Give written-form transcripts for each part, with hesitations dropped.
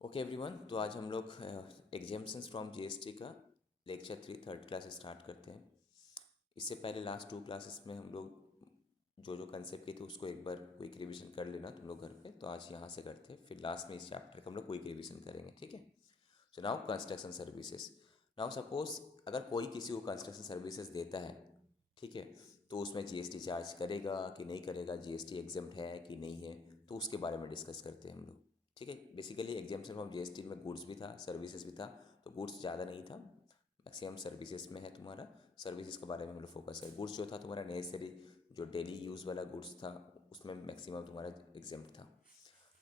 Okay everyone, तो आज हम लोग एग्जाम्पशंस फ्रॉम जीएसटी का लेक्चर 3 थर्ड क्लास स्टार्ट करते हैं। इससे पहले लास्ट 2 क्लासेस में हम लोग जो जो कंसेप्ट किए थे उसको एक बार क्विक रिवीजन कर लेना तुम लोग घर पे। तो आज यहाँ से करते हैं, फिर लास्ट में इस चैप्टर का हम लोग क्विक रिवीजन करेंगे, ठीक है। So now construction services. Now suppose अगर कोई किसी को कंस्ट्रक्शन सर्विसेज देता है, ठीक है, तो उसमें जीएसटी चार्ज करेगा कि नहीं करेगा, जीएसटी एग्जम्प्ट है कि नहीं है, तो उसके बारे में डिस्कस करते हैं हम लोग, ठीक है। बेसिकली एग्जाम्पशन फ्रॉम जीएसटी में गुड्स भी था, सर्विसेज भी था। तो गुड्स ज़्यादा नहीं था, मैक्सिमम सर्विसेज में है तुम्हारा। सर्विसेज के बारे में हम लोग फोकस है। गुड्स जो था तुम्हारा नेसेसरी, जो डेली यूज़ वाला गुड्स था, उसमें मैक्सिमम तुम्हारा एग्जाम्प्ट था।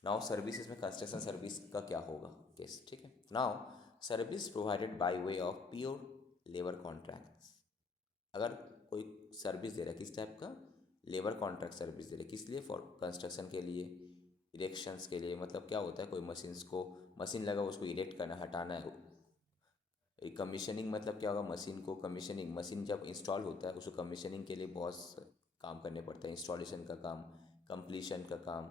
नाउ सर्विसेज में कंस्ट्रक्शन सर्विस का क्या होगा केस, ठीक है। Now service provided bye way of pure labour contracts. अगर कोई सर्विस दे रहा है, किस टाइप का, लेबर कॉन्ट्रैक्ट सर्विस दे रहा है, किस लिए, फॉर कंस्ट्रक्शन के लिए, इरेक्शंस के लिए। मतलब क्या होता है, कोई मशीन्स को, मशीन लगा उसको इरेक्ट करना, हटाना है। कमीशनिंग मतलब क्या होगा, मशीन को कमीशनिंग, मशीन जब इंस्टॉल होता है उसको कमीशनिंग के लिए बहुत काम करने पड़ते हैं। इंस्टॉलेशन का काम, कंप्लीशन का काम,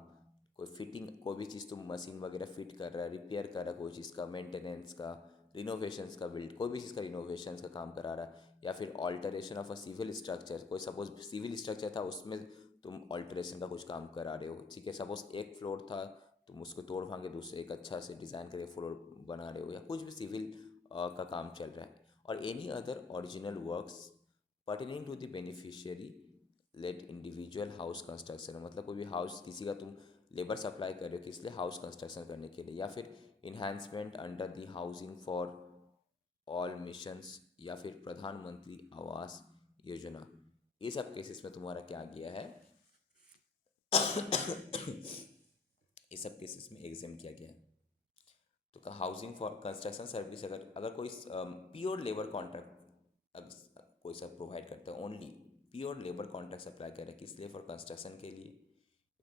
कोई फिटिंग, कोई भी चीज़ तुम मशीन वगैरह फिट कर रहा है, रिपेयर कर रहा है, कोई चीज़ का मेंटेनेंस का, रिनोवेशंस का, बिल्ड, कोई भी चीज़ का रिनोवेशंस का काम करा रहा है। या फिर alteration of a civil structure, कोई सपोज सिविल स्ट्रक्चर था उसमें तुम ऑल्टरेशन का कुछ काम करा रहे हो, ठीक है। सपोज एक फ्लोर था, तुम उसको तोड़ भांगे दूसरे एक अच्छा से डिज़ाइन करके फ्लोर बना रहे हो, या कुछ भी सिविल का काम चल रहा है। और any other original works pertaining to the beneficiary led individual house construction, मतलब कोई भी हाउस, किसी का तुम लेबर सप्लाई कर रहे हो किस लिए, हाउस कंस्ट्रक्शन करने के लिए। या फिर enhancement under the housing for all missions, या फिर प्रधानमंत्री आवास योजना। ये सब केसेस में तुम्हारा क्या गया है, ये सब केसेस में एग्जाम किया गया है। तो का हाउसिंग फॉर कंस्ट्रक्शन सर्विस, अगर अगर कोई प्योर लेबर कॉन्ट्रैक्ट कोई सब प्रोवाइड करता है, only pure labour contract supply कर रहा है, किस लिए, फॉर कंस्ट्रक्शन के लिए,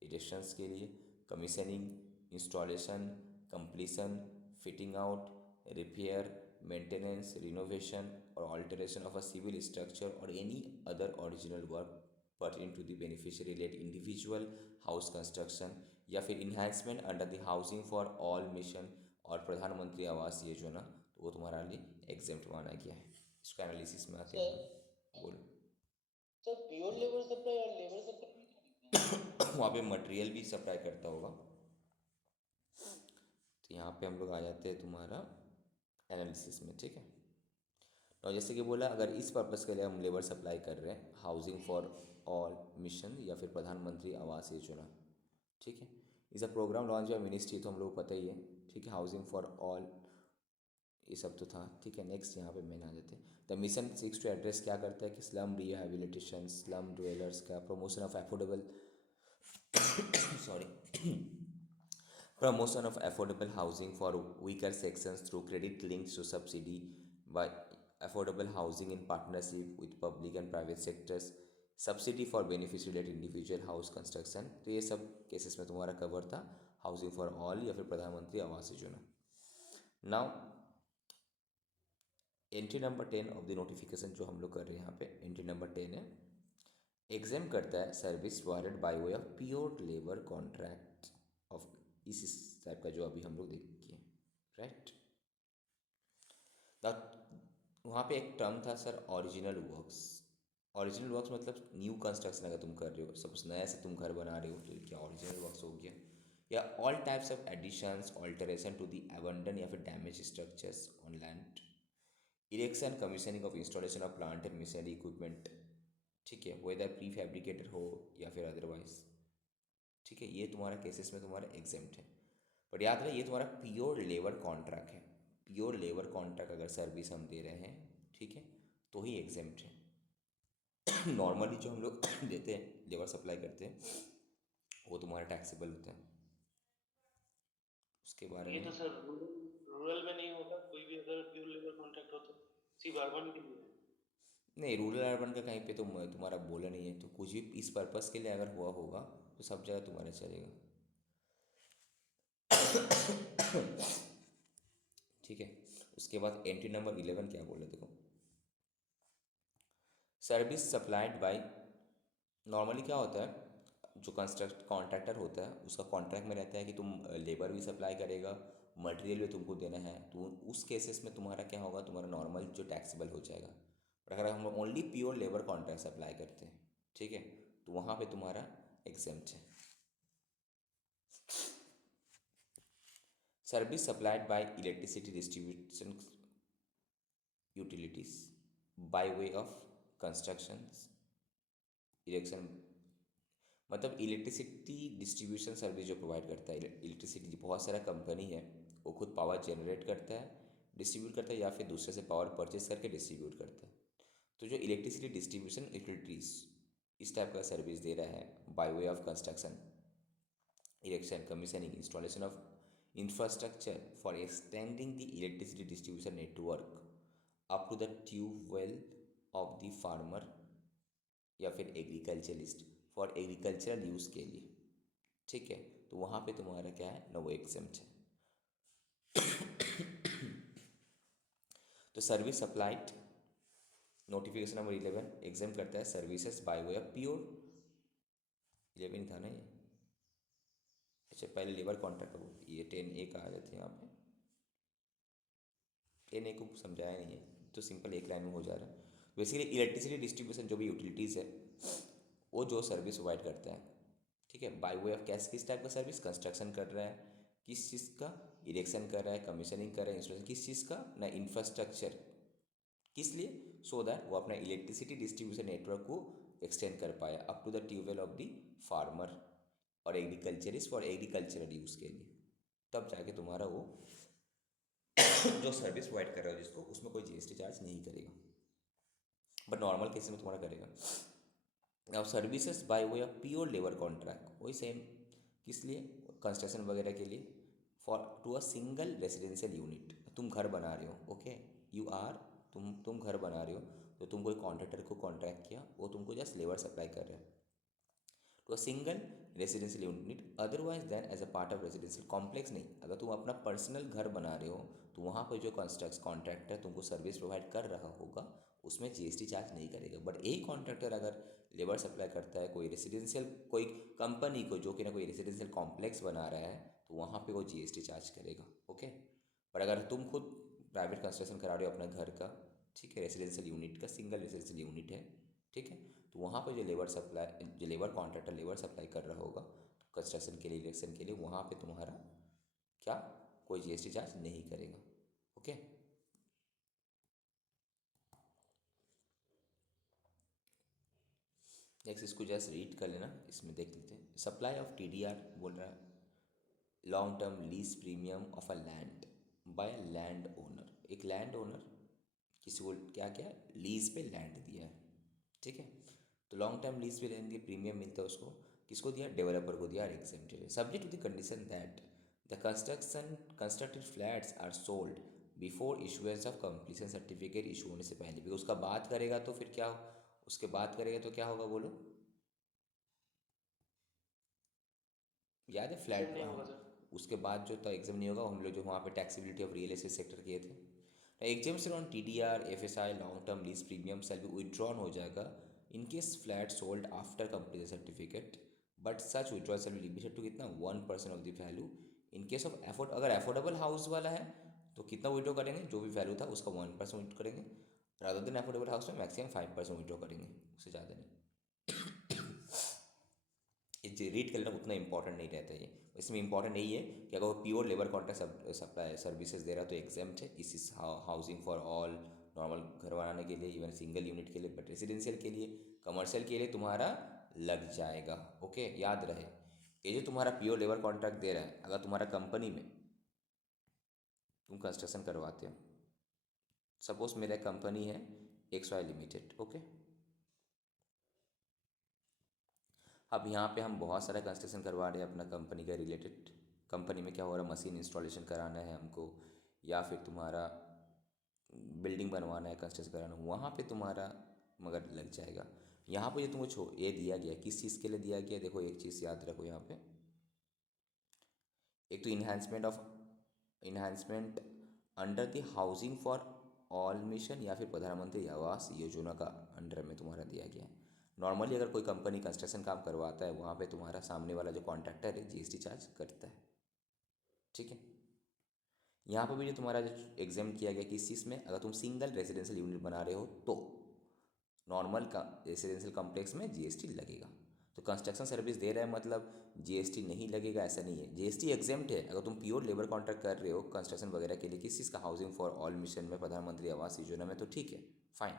इरेक्शंस के लिए, commissioning, installation, completion, fitting out, repair, maintenance, renovation और alteration of a civil structure और any other original work pertaining to the beneficiary led individual house construction, या फिर enhancement under the housing for all mission और प्रधानमंत्री आवास योजना, तो वो तुम्हारा लिए exempt माना गया है। इसका एनालिसिस में आते हैं हम सर लोग। बोलो। सर प्योर लेबर सप्लाई और लेबर सप्लाई में क्या डिफरेंस है? वहाँ पे मटेरियल भी सप्लाई करता होगा। तो यहाँ पे हम लोग आ जाते हैं तुम्हारा एनालिसिस में, ठीक है। और जैसे कि बोला, अगर इस पर्पज़ के लिए हम लेबर सप्लाई कर रहे हैं, हाउसिंग फॉर ऑल मिशन या फिर प्रधानमंत्री आवास योजना, ठीक है। इस प्रोग्राम लॉन्च बाय मिनिस्ट्री, तो हम लोग को पता ही है, ठीक है। हाउसिंग फॉर ऑल, ये सब तो था, ठीक है। नेक्स्ट यहाँ पे मैंने आ जाते हैं। The mission six to address क्या करता है कि स्लम रिहेबिलिटेशन, स्लम डवेलर्स का promotion of affordable sorry promotion of affordable housing for weaker sections through credit links to subsidy by affordable housing in partnership with public and private sectors, subsidy for beneficiary led individual house construction. तो ये सब cases में तुम्हारा cover था, housing for all या फिर प्रधानमंत्री Awas Yojana. Now entry number 10 of the notification जो हम लोग कर रहे हैं यहाँ पे, एंट्री नंबर 10 है, एग्जाम करता है service provided bye way of pure labour contract of, इस टाइप का जो अभी हम लोग देखिए, राइट। द वहाँ पे एक टर्म था sir, original works. Original works मतलब न्यू कंस्ट्रक्शन अगर तुम कर रहे हो, सपोज नया से तुम घर बना रहे हो, तो ये क्या ओरिजिनल वर्क्स हो गया। या all types of additions alteration to the abandon या फिर damage structures on land, erection commissioning of installation of plant and machinery equipment, ठीक है, वेदर प्री फैब्रिकेटेड हो या फिर अदरवाइज, ठीक है। ये तुम्हारा केसेस में तुम्हारा एग्जाम्प्ट है। बट याद रहे, ये तुम्हारा प्योर लेबर कॉन्ट्रैक्ट है। प्योर लेबर कॉन्ट्रैक्ट अगर सर्विस हम दे रहे हैं, ठीक है, तो ही एग्जाम्प्ट है। नॉर्मली जो हम लोग देते हैं, लेबर सप्लाई करते हैं, वो तुम्हारे टैक्सेबल होते हैं। उसके बारे ये में तो सर रूरल में नहीं होगा कोई भी अगर प्योर लेबर कॉन्ट्रैक्ट हो तो सिर्फ अर्बन के लिए है। नहीं, रूरल अर्बन का कहीं पे तो तुम्हारा बोला नहीं है, तो कुछ भी इस पर्पज़ के लिए अगर हुआ होगा तो सब जगह तुम्हारा चलेगा, ठीक है। उसके बाद एंट्री नंबर 11 क्या बोले, देखो, सर्विस सप्लाइड बाय, नॉर्मली क्या होता है, जो कंस्ट्रक्ट कॉन्ट्रैक्टर होता है उसका कॉन्ट्रैक्ट में रहता है कि तुम लेबर भी सप्लाई करेगा, मटेरियल भी तुमको देना है, तो उस केसेस में तुम्हारा क्या होगा, तुम्हारा नॉर्मल जो टैक्सेबल हो जाएगा। और अगर हम only pure labour contracts apply करते हैं, ठीक है, तो वहाँ पे तुम्हारा एग्जेम्प्ट है। Service supplied by electricity distribution utilities bye way of constructions erection, मतलब इलेक्ट्रिसिटी डिस्ट्रीब्यूशन सर्विस जो प्रोवाइड करता है, इलेक्ट्रिसिटी बहुत सारा कंपनी है, वो खुद पावर जनरेट करता है, डिस्ट्रीब्यूट करता है, या फिर दूसरे से पावर परचेज करके डिस्ट्रीब्यूट करता है। तो जो इलेक्ट्रिसिटी डिस्ट्रीब्यूशन यूटिलिटीज इस टाइप का सर्विस दे रहा है by way of construction erection commissioning installation of infrastructure for extending the electricity distribution network up to the tubewell of the farmer या फिर एग्रीकल्चरलिस्ट फॉर एग्रीकल्चरल यूज़ के लिए, ठीक है, तो वहाँ पे तुम्हारा क्या है ना, वो एग्जेम्प्ट है। तो service supplied notification number 11 exam करता है services by way of pure, 11 था ना ये, अच्छा पहले लेबर कॉन्ट्रैक्ट, ये 10A का आ रहे थे यहाँ पे, 10A को समझाया नहीं है तो सिंपल एक लाइन में हो जा रहा है। बेसिकली इलेक्ट्रिसिटी डिस्ट्रीब्यूशन जो भी यूटिलिटीज़ है वो जो सर्विस प्रोवाइड करता है, ठीक है, बाय वे ऑफ कैश, किस टाइप का सर्विस, कंस्ट्रक्शन कर रहा है, किस चीज़ का, इरेक्शन कर रहा है, कमीशनिंग कर रहा है, इंस्टॉलेशन किस चीज़ का ना, इंफ्रास्ट्रक्चर, किस लिए, सो दैट वो अपना इलेक्ट्रिसिटी डिस्ट्रीब्यूशन नेटवर्क को एक्सटेंड कर पाए up to the tubewell of the farmer और एग्रीकल्चरिस्ट फॉर एग्रीकल्चरल यूज़ के लिए, तब जाके तुम्हारा वो जो सर्विस प्रोवाइड कर रहा है जिसको, उसमें कोई GST चार्ज नहीं करेगा, बट नॉर्मल केस में तुम्हारा करेगा। अब services by way of pure labour contract, वही सेम, किस लिए, कंस्ट्रक्शन वगैरह के लिए, for to a single residential unit, तुम घर बना रहे हो, ओके, यू आर, तुम घर बना रहे हो, तो तुम कोई कॉन्ट्रैक्टर को कॉन्ट्रैक्ट किया, वो तुमको जस्ट लेबर सप्लाई कर रहा है to a single residential unit otherwise than as a part of residential complex. नहीं, अगर तुम अपना पर्सनल घर बना रहे हो तो वहाँ पर जो कॉन्ट्रैक्टर तुमको सर्विस प्रोवाइड कर रहा होगा उसमें GST चार्ज नहीं करेगा। बट एक कॉन्ट्रैक्टर अगर लेबर सप्लाई करता है कोई रेसिडेंशियल, कोई कंपनी को जो कि ना कोई रेसिडेंशियल कॉम्प्लेक्स बना रहा है, तो वहाँ पे वो GST चार्ज करेगा, ओके। पर अगर तुम खुद प्राइवेट कंस्ट्रक्शन करा रहे हो अपने घर का, ठीक है, रेसिडेंशियल यूनिट का, सिंगल रेसिडेंशियल यूनिट है, ठीक है, तो वहाँ पे जो लेबर कॉन्ट्रैक्टर लेबर सप्लाई कर रहा होगा कंस्ट्रक्शन के लिए, इलेक्शन के लिए, वहाँ पे तुम्हारा क्या, कोई GST चार्ज नहीं करेगा, ओके। नेक्स्ट इसको जस्ट रीड कर लेना, इसमें देख लेते हैं। सप्लाई ऑफ TDR बोल रहा है, long term lease premium of a land by land owner, एक लैंड ओनर किसी को क्या क्या लीज पे लैंड दिया है, ठीक है, तो लॉन्ग टर्म लीज पे लैंड दिया, प्रीमियम मिलता है उसको, किसको दिया, डेवलपर को दिया, एग्जेम्प्टेड है, subject to the condition that the constructed flats are sold before issuance of completion certificate issue होने से पहले भी। उसका बात करेगा तो फिर क्या, उसके बात करेगा तो क्या होगा बोलो, याद है एग्जाम फ्लैट, नहीं होगा हाँ, सर। उसके बाद जो था एग्जाम नहीं होगा, हम लोग जो वहाँ पे taxability of real estate sector किए थे, exams on TDR FSI long term lease premium shall be withdrawn हो जाएगा in case flat sold after completion certificate, but such withdrawal shall be limited to कितना 1% of the value in case of afford, अगर affordable house वाला है तो कितना withdraw करेंगे, जो भी वैल्यू था उसका 1% विड्रॉ करेंगे, रादर देन एफोर्डेबल हाउस में मैक्सिमम 5% विड्रॉ करेंगे, उससे ज़्यादा नहीं। ये रीड कर लेना उतना इंपॉर्टेंट नहीं रहता है, ये इसमें इंपॉर्टेंट नहीं है कि अगर वो pure labour contract supply services दे रहा है तो एग्जेम्प्ट है, इस हाउसिंग फॉर ऑल, नॉर्मल घर बनाने के लिए, इवन सिंगल यूनिट के लिए, बट रेसिडेंशियल के लिए, कमर्शियल के लिए तुम्हारा लग जाएगा, ओके, याद रहे। ये जो तुम्हारा प्योर लेबर कॉन्ट्रैक्ट दे रहा है, अगर तुम्हारा कंपनी में तुम कंस्ट्रक्शन करवाते हो, सपोज मेरा कंपनी है XY लिमिटेड, ओके, अब यहाँ पे हम बहुत सारा कंस्ट्रक्शन करवा रहे हैं अपना कंपनी का रिलेटेड, कंपनी में क्या हो रहा है, मशीन इंस्टॉलेशन कराना है हमको, या फिर तुम्हारा बिल्डिंग बनवाना है, कंस्ट्रक्शन कराना, वहाँ पे तुम्हारा मगर लग जाएगा। यहाँ पे जो तुमको ये दिया गया किस चीज़ के लिए दिया गया, देखो एक चीज़ याद रखो यहाँ पे, एक तो enhancement under the housing for all mission या फिर प्रधानमंत्री आवास योजना का अंडर में तुम्हारा दिया गया है। नॉर्मली अगर कोई कंपनी कंस्ट्रक्शन काम करवाता है वहाँ पे तुम्हारा सामने वाला जो कॉन्ट्रैक्टर है GST चार्ज करता है, ठीक है। यहाँ पर भी जो तुम्हारा जो एग्जाम किया गया किस चीज़ में, अगर तुम सिंगल रेजिडेंशियल यूनिट बना रहे हो तो नॉर्मल का रेसिडेंशियल कॉम्प्लेक्स में जीएसटी लगेगा। तो कंस्ट्रक्शन सर्विस दे रहा है मतलब जीएसटी नहीं लगेगा ऐसा नहीं है, जीएसटी एग्जेम्प्ट है। अगर तुम प्योर लेबर कॉन्ट्रैक्ट कर रहे हो कंस्ट्रक्शन वगैरह के लिए, किस चीज़ का, हाउसिंग फॉर ऑल मिशन में, प्रधानमंत्री आवास योजना में, तो ठीक है, फाइन।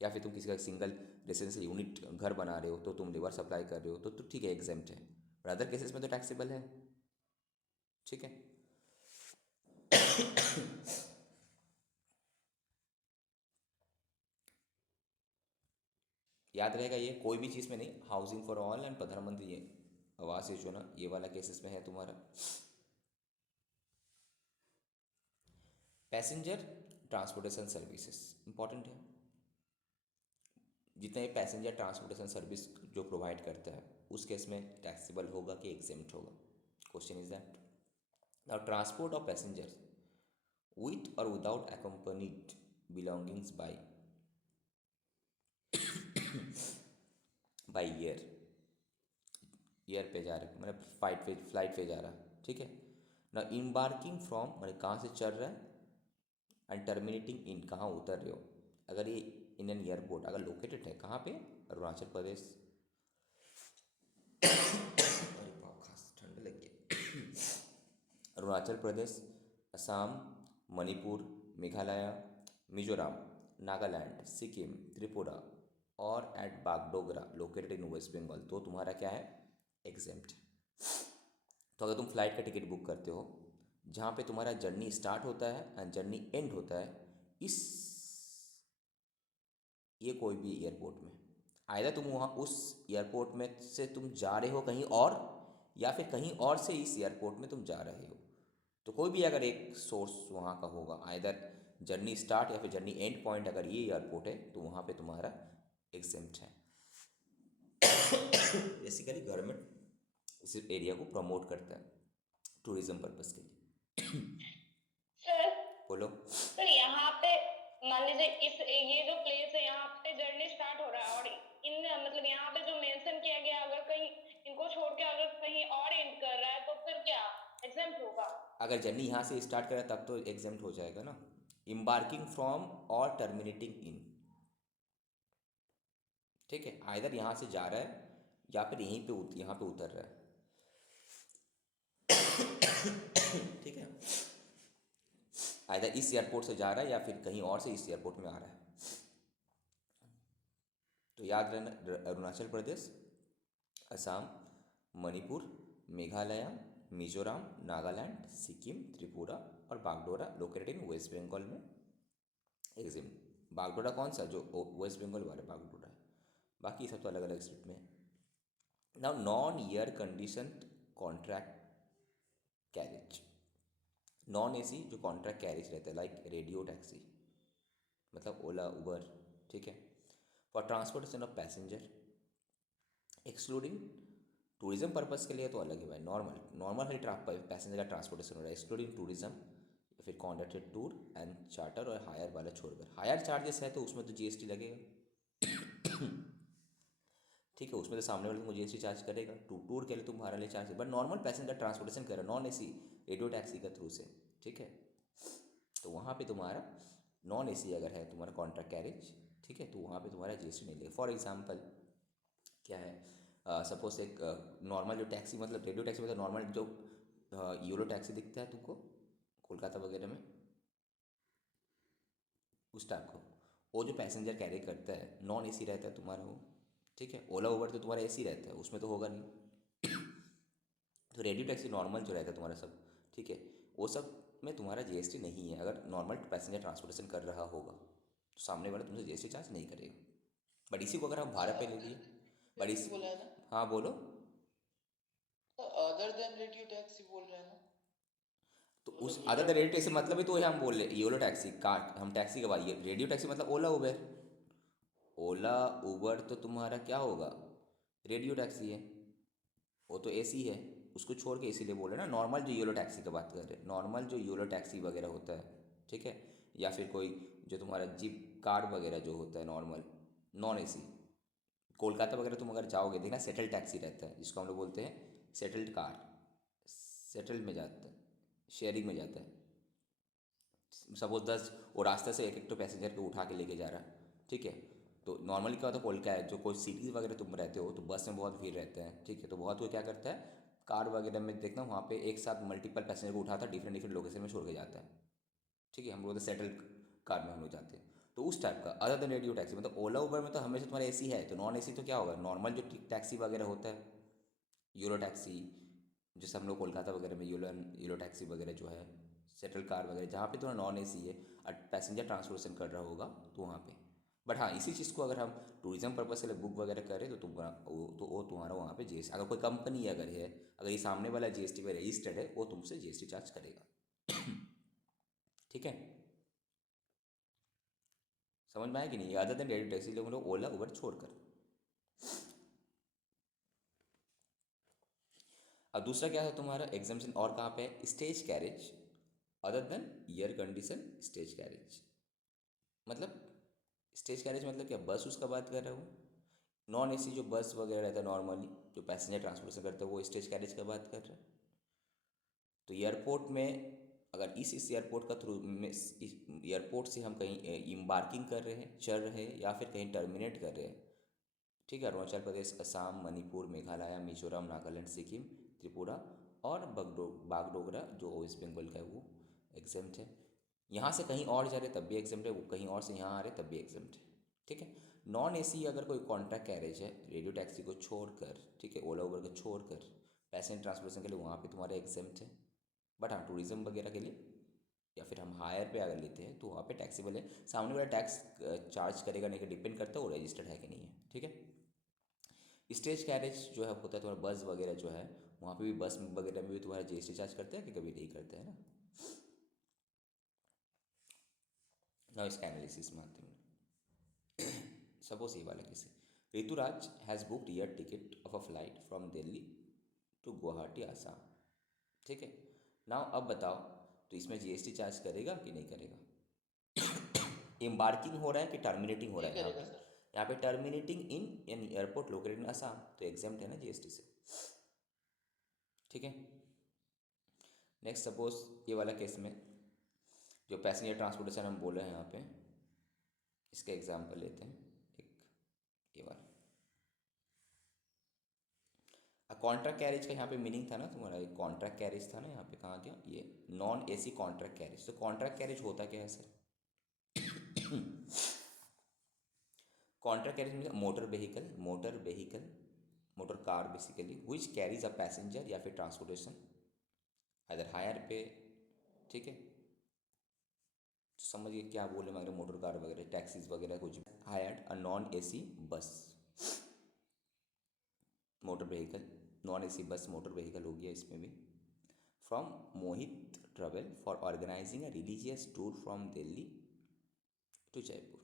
या फिर तुम किसी का सिंगल रेसिडेंशियल यूनिट घर बना रहे हो तो तुम लेबर सप्लाई कर रहे हो तो ठीक है, एग्जेम्प्ट है। और अदर केसेस में तो टैक्सेबल है, ठीक है। याद रहेगा ये, कोई भी चीज़ में नहीं, हाउसिंग फॉर ऑल एंड प्रधानमंत्री ये आवास योजना, ये वाला केसेस में है तुम्हारा। पैसेंजर ट्रांसपोर्टेशन सर्विसेज इंपॉर्टेंट है। जितने पैसेंजर ट्रांसपोर्टेशन सर्विस जो प्रोवाइड करता है उस केस में टैक्सेबल होगा कि एग्जेम्प्ट होगा, question is that. Now transport of passengers with और without accompanied belongings by air पे जा रहा है, मतलब फ्लाइट पे जा रहा है, ठीक है ना। इम्बार्किंग फ्रॉम मैंने कहाँ से चल रहा है, एंड टर्मिनेटिंग इन कहाँ उतर रहे हो। अगर ये इंडियन एयरपोर्ट अगर लोकेटेड है कहाँ पे, अरुणाचल प्रदेश, अरे बाप खास ठंड लग गई, अरुणाचल प्रदेश, असम, मणिपुर, मेघालय, मिजोरम, नागालैंड, सिक्किम, त्रिपुरा और at Bagdogra located in West Bengal, तो तुम्हारा क्या है, एग्जेम्प्ट। तो अगर तुम फ्लाइट का टिकट बुक करते हो जहाँ पे तुम्हारा जर्नी स्टार्ट होता है एंड जर्नी एंड होता है, इस ये कोई भी एयरपोर्ट में, आइदर तुम वहाँ उस एयरपोर्ट में से तुम जा रहे हो कहीं और, या फिर कहीं और से इस एयरपोर्ट में तुम जा रहे हो, तो कोई भी अगर एक सोर्स वहाँ का होगा, आइदर जर्नी स्टार्ट या फिर जर्नी एंड पॉइंट अगर ये एयरपोर्ट है तो वहाँ पे तुम्हारा एग्जेम्प्ट है। बेसिकली गवर्नमेंट इस एरिया को प्रमोट करता है टूरिज्म पर्पस के लिए। सर बोलो। सर यहाँ पे मान लीजिए इस ये जो प्लेस है यहाँ पे जर्नी स्टार्ट हो रहा है और इन मतलब यहाँ पे जो मेंशन किया गया अगर कहीं इनको छोड़ के अगर कहीं और एंड कर रहा है तो फिर क्या एग्जाम्प्ट होगा? अगर जर्नी यहाँ से स्टार्ट करा तब तो एग्जेम्प्ट हो जाएगा ना। इम्बार्किंग फ्रॉम और टर्मिनेटिंग इन, ठीक है, आइदर यहाँ से जा रहा है या फिर यहीं पे यहाँ पे उतर रहा है, ठीक है, आइदर इस एयरपोर्ट से जा रहा है या फिर कहीं और से इस एयरपोर्ट में आ रहा है। तो याद रहना, अरुणाचल प्रदेश, असम, मणिपुर, मेघालय, मिजोरम, नागालैंड, सिक्किम, त्रिपुरा और बागडोरा लोकेटेड इन वेस्ट बंगाल में एग्जिम। बागडोरा कौन सा, जो वेस्ट बंगाल वाला बागडोरा है, बाकी सब तो अलग अलग स्टेट में है। Now non year condition contract carriage, non AC जो कॉन्ट्रैक्ट कैरेज रहता है लाइक रेडियो टैक्सी, मतलब ओला उबर, ठीक है, for transportation of passenger excluding tourism purpose के लिए तो अलग है भाई, नॉर्मल नॉर्मल है पैसेंजर का ट्रांसपोर्टेशन हो रहा है, एक्सक्लूडिंग टूरिज्म या फिर कॉन्ट्रैक्टेड टूर एंड चार्टर और हायर वाला छोड़कर। हायर चार्जेस है तो उसमें तो जीएसटी लगेगा, ठीक है, उसमें तो सामने वाले तुमको जीएसटी चार्ज करेगा, टूर के लिए तुम्हारे लिए चार्ज है, बट नॉर्मल पैसेंजर ट्रांसपोर्टेशन कर रहा है नॉन एसी रेडियो टैक्सी का थ्रू से, ठीक है, तो वहाँ पे तुम्हारा नॉन एसी अगर है तुम्हारा कॉन्ट्रैक्ट कैरेज, ठीक है, तो वहाँ पे तुम्हारा जीएसटी नहीं लगेगा। फॉर एग्जांपल क्या है, सपोज एक नॉर्मल जो टैक्सी, मतलब रेडियो टैक्सी मतलब नॉर्मल जो यूरो टैक्सी दिखता है तुमको कोलकाता वगैरह में, उस टाइप को, वो जो पैसेंजर कैरी करता है नॉन एसी रहता है तुम्हारा वो, ठीक है। ओला उबर तो तुम्हारा एसी रहता है, उसमें तो होगा नहीं। तो रेडियो टैक्सी नॉर्मल जो रहता है तुम्हारा सब, ठीक है, वो सब में तुम्हारा जीएसटी नहीं है। अगर नॉर्मल पैसेंजर ट्रांसपोर्टेशन कर रहा होगा तो सामने वाला तुमसे जीएसटी चार्ज नहीं करेगा। बट इसी को अगर हम भाड़ा पे ले लिए, बट टैक्सी इस, बोला है ना? हाँ बोलो। अदर देन रेडियो टैक्सी बोल रहे हैं ना? तो मतलब उस अदर ईयर रेडियो टैक्सी मतलब ही तो ये हम बोल रहे योलो टैक्सी कार, हम टैक्सी के बाद ये रेडियो टैक्सी मतलब ओला उबर। ओला उबर तो तुम्हारा क्या होगा, रेडियो टैक्सी है, वो तो एसी है, उसको छोड़ के इसीलिए बोल रहे हैं ना, नॉर्मल जो योलो टैक्सी की बात कर रहे हैं, नॉर्मल जो योलो टैक्सी वगैरह होता है, ठीक है, या फिर कोई जो तुम्हारा जीप कार वगैरह जो होता है नॉर्मल नॉन एसी, कोलकाता वगैरह तुम अगर जाओगे देखना सेटल टैक्सी रहता है जिसको हम लोग बोलते हैं सेटल्ड कार, सेटल में जाता है, शेयरिंग में जाता है, सपोज 10 वो रास्ते से एक एक तो पैसेंजर को उठा के लेके जा रहा है, ठीक है। तो नॉर्मली क्या होता है, कोलकाता है जो कोई सिटीज़ वगैरह तुम रहते हो तो बस में बहुत भीड़ रहते हैं, ठीक है। तो बहुत कोई क्या करता है, कार वगैरह में देखना वहाँ पे एक साथ मल्टीपल पैसेंजर को उठाता है, डिफरेंट डिफरेंट लोकेशन में छोड़ के जाता है, ठीक है। हम लोग तो सेटल कार में हम लोग जाते हैं। तो उस टाइप का अदर देन रेडियो टैक्सी, मतलब ओला उबर में तो हमेशा तुम्हारा एसी है, तो नॉन एसी तो क्या होगा, नॉर्मल जो टैक्सी वगैरह होता है, यूरो टैक्सी, जैसे हम लोग कोलकाता वगैरह में यूरो टैक्सी वगैरह जो है, सेटल कार वगैरह, जहाँ पे तुम्हारा नॉन एसी है और पैसेंजर ट्रांसपोर्टेशन कर रहा होगा तो वहाँ पे। बट हाँ, इसी चीज़ को अगर हम टूरिज्म पर्पज से बुक वगैरह करें तो वो तुम्हारा वहाँ पे जीएसटी, अगर कोई कंपनी अगर है, अगर ये सामने वाला जीएसटी पे रजिस्टर्ड है, वो तुमसे जीएसटी चार्ज करेगा। ठीक है, समझ में आया कि नहीं, अदर देन रेडियो टैक्सी लोग ओला उबर छोड़कर। अब दूसरा क्या है तुम्हारा एग्जाम्पशन, और कहाँ पे है, stage carriage other than air condition stage carriage. मतलब स्टेज कैरेज मतलब क्या, बस उसका बात कर रहा हूँ, नॉन एसी जो बस वगैरह रहता है नॉर्मली जो पैसेंजर ट्रांसपोर्टेशन करता है वो स्टेज कैरेज का बात कर रहा है। तो एयरपोर्ट में अगर इस एयरपोर्ट का थ्रू एयरपोर्ट से हम कहीं इम्बार्किंग कर रहे हैं, चल रहे हैं, या फिर कहीं टर्मिनेट कर रहे हैं, ठीक है। अरुणाचल प्रदेश, असम, मणिपुर, मेघालय, मिजोरम, नागालैंड, सिक्किम, त्रिपुरा और बागडोगरा जो वेस्ट बंगाल का है वो एग्जाम्प्ट है। यहाँ से कहीं और जा रहे तब भी एग्जाम्प्ट है, वो कहीं और से यहाँ आ रहे तब भी एग्जाम्प्ट है, ठीक है। नॉन एसी अगर कोई कॉन्ट्रैक्ट कैरेज है रेडियो टैक्सी को छोड़कर, ठीक है, ओला उबर को छोड़कर, पैसेंजर ट्रांसपोर्टेशन के लिए वहाँ पे तुम्हारा एग्जाम्प्ट है। बट हाँ, टूरिज्म वगैरह के लिए या फिर हम हायर पे अगर लेते हैं तो वहाँ पे टैक्सीबल है, सामने वाला टैक्स चार्ज करेगा नहीं, डिपेंड करता है वो रजिस्टर्ड है कि नहीं है, ठीक है। स्टेज कैरेज जो है होता है तुम्हारा बस वगैरह जो है, वहाँ पे भी बस वगैरह में भी तुम्हारा जीएसटी चार्ज करते हैं कि कभी नहीं करते हैं ना। नाउ इसका एनालिसिस मानते हैं। सपोज ये वाला केस है, Rituraj has booked air ticket of a flight from Delhi to Guwahati Assam, ठीक है। नाउ अब बताओ, तो इसमें जीएसटी चार्ज करेगा कि नहीं करेगा। एम्बार्किंग हो रहा है कि टर्मिनेटिंग हो रहा नहीं है, यहाँ करेगा पे सर। यहाँ पे terminating in an airport located in Assam, तो एग्जाम्प्ट है ना जीएसटी से, ठीक है। नेक्स्ट सपोज ये वाला केस में जो पैसेंजर ट्रांसपोर्टेशन हम बोले हैं यहाँ पे, इसका एग्जांपल लेते हैं एक, ये वाला कॉन्ट्रैक्ट कैरेज का यहाँ पे मीनिंग था ना तुम्हारा, एक कॉन्ट्रैक्ट कैरेज था ना, यहाँ पे कहाँ गया ये नॉन एसी कॉन्ट्रैक्ट कैरेज। तो कॉन्ट्रैक्ट कैरेज होता क्या है सर, कॉन्ट्रैक्ट कैरेज मतलब motor car basically which carries a passenger या फिर ट्रांसपोर्टेशन अदर हायर पे, ठीक है। तो समझिए क्या बोले, मगर मोटर कार वगैरह टैक्सीज वगैरह कुछ hired a non AC bus motor vehicle, non AC bus motor vehicle हो गया इसमें भी, from Mohit travel for organising a religious tour from Delhi to Jaipur,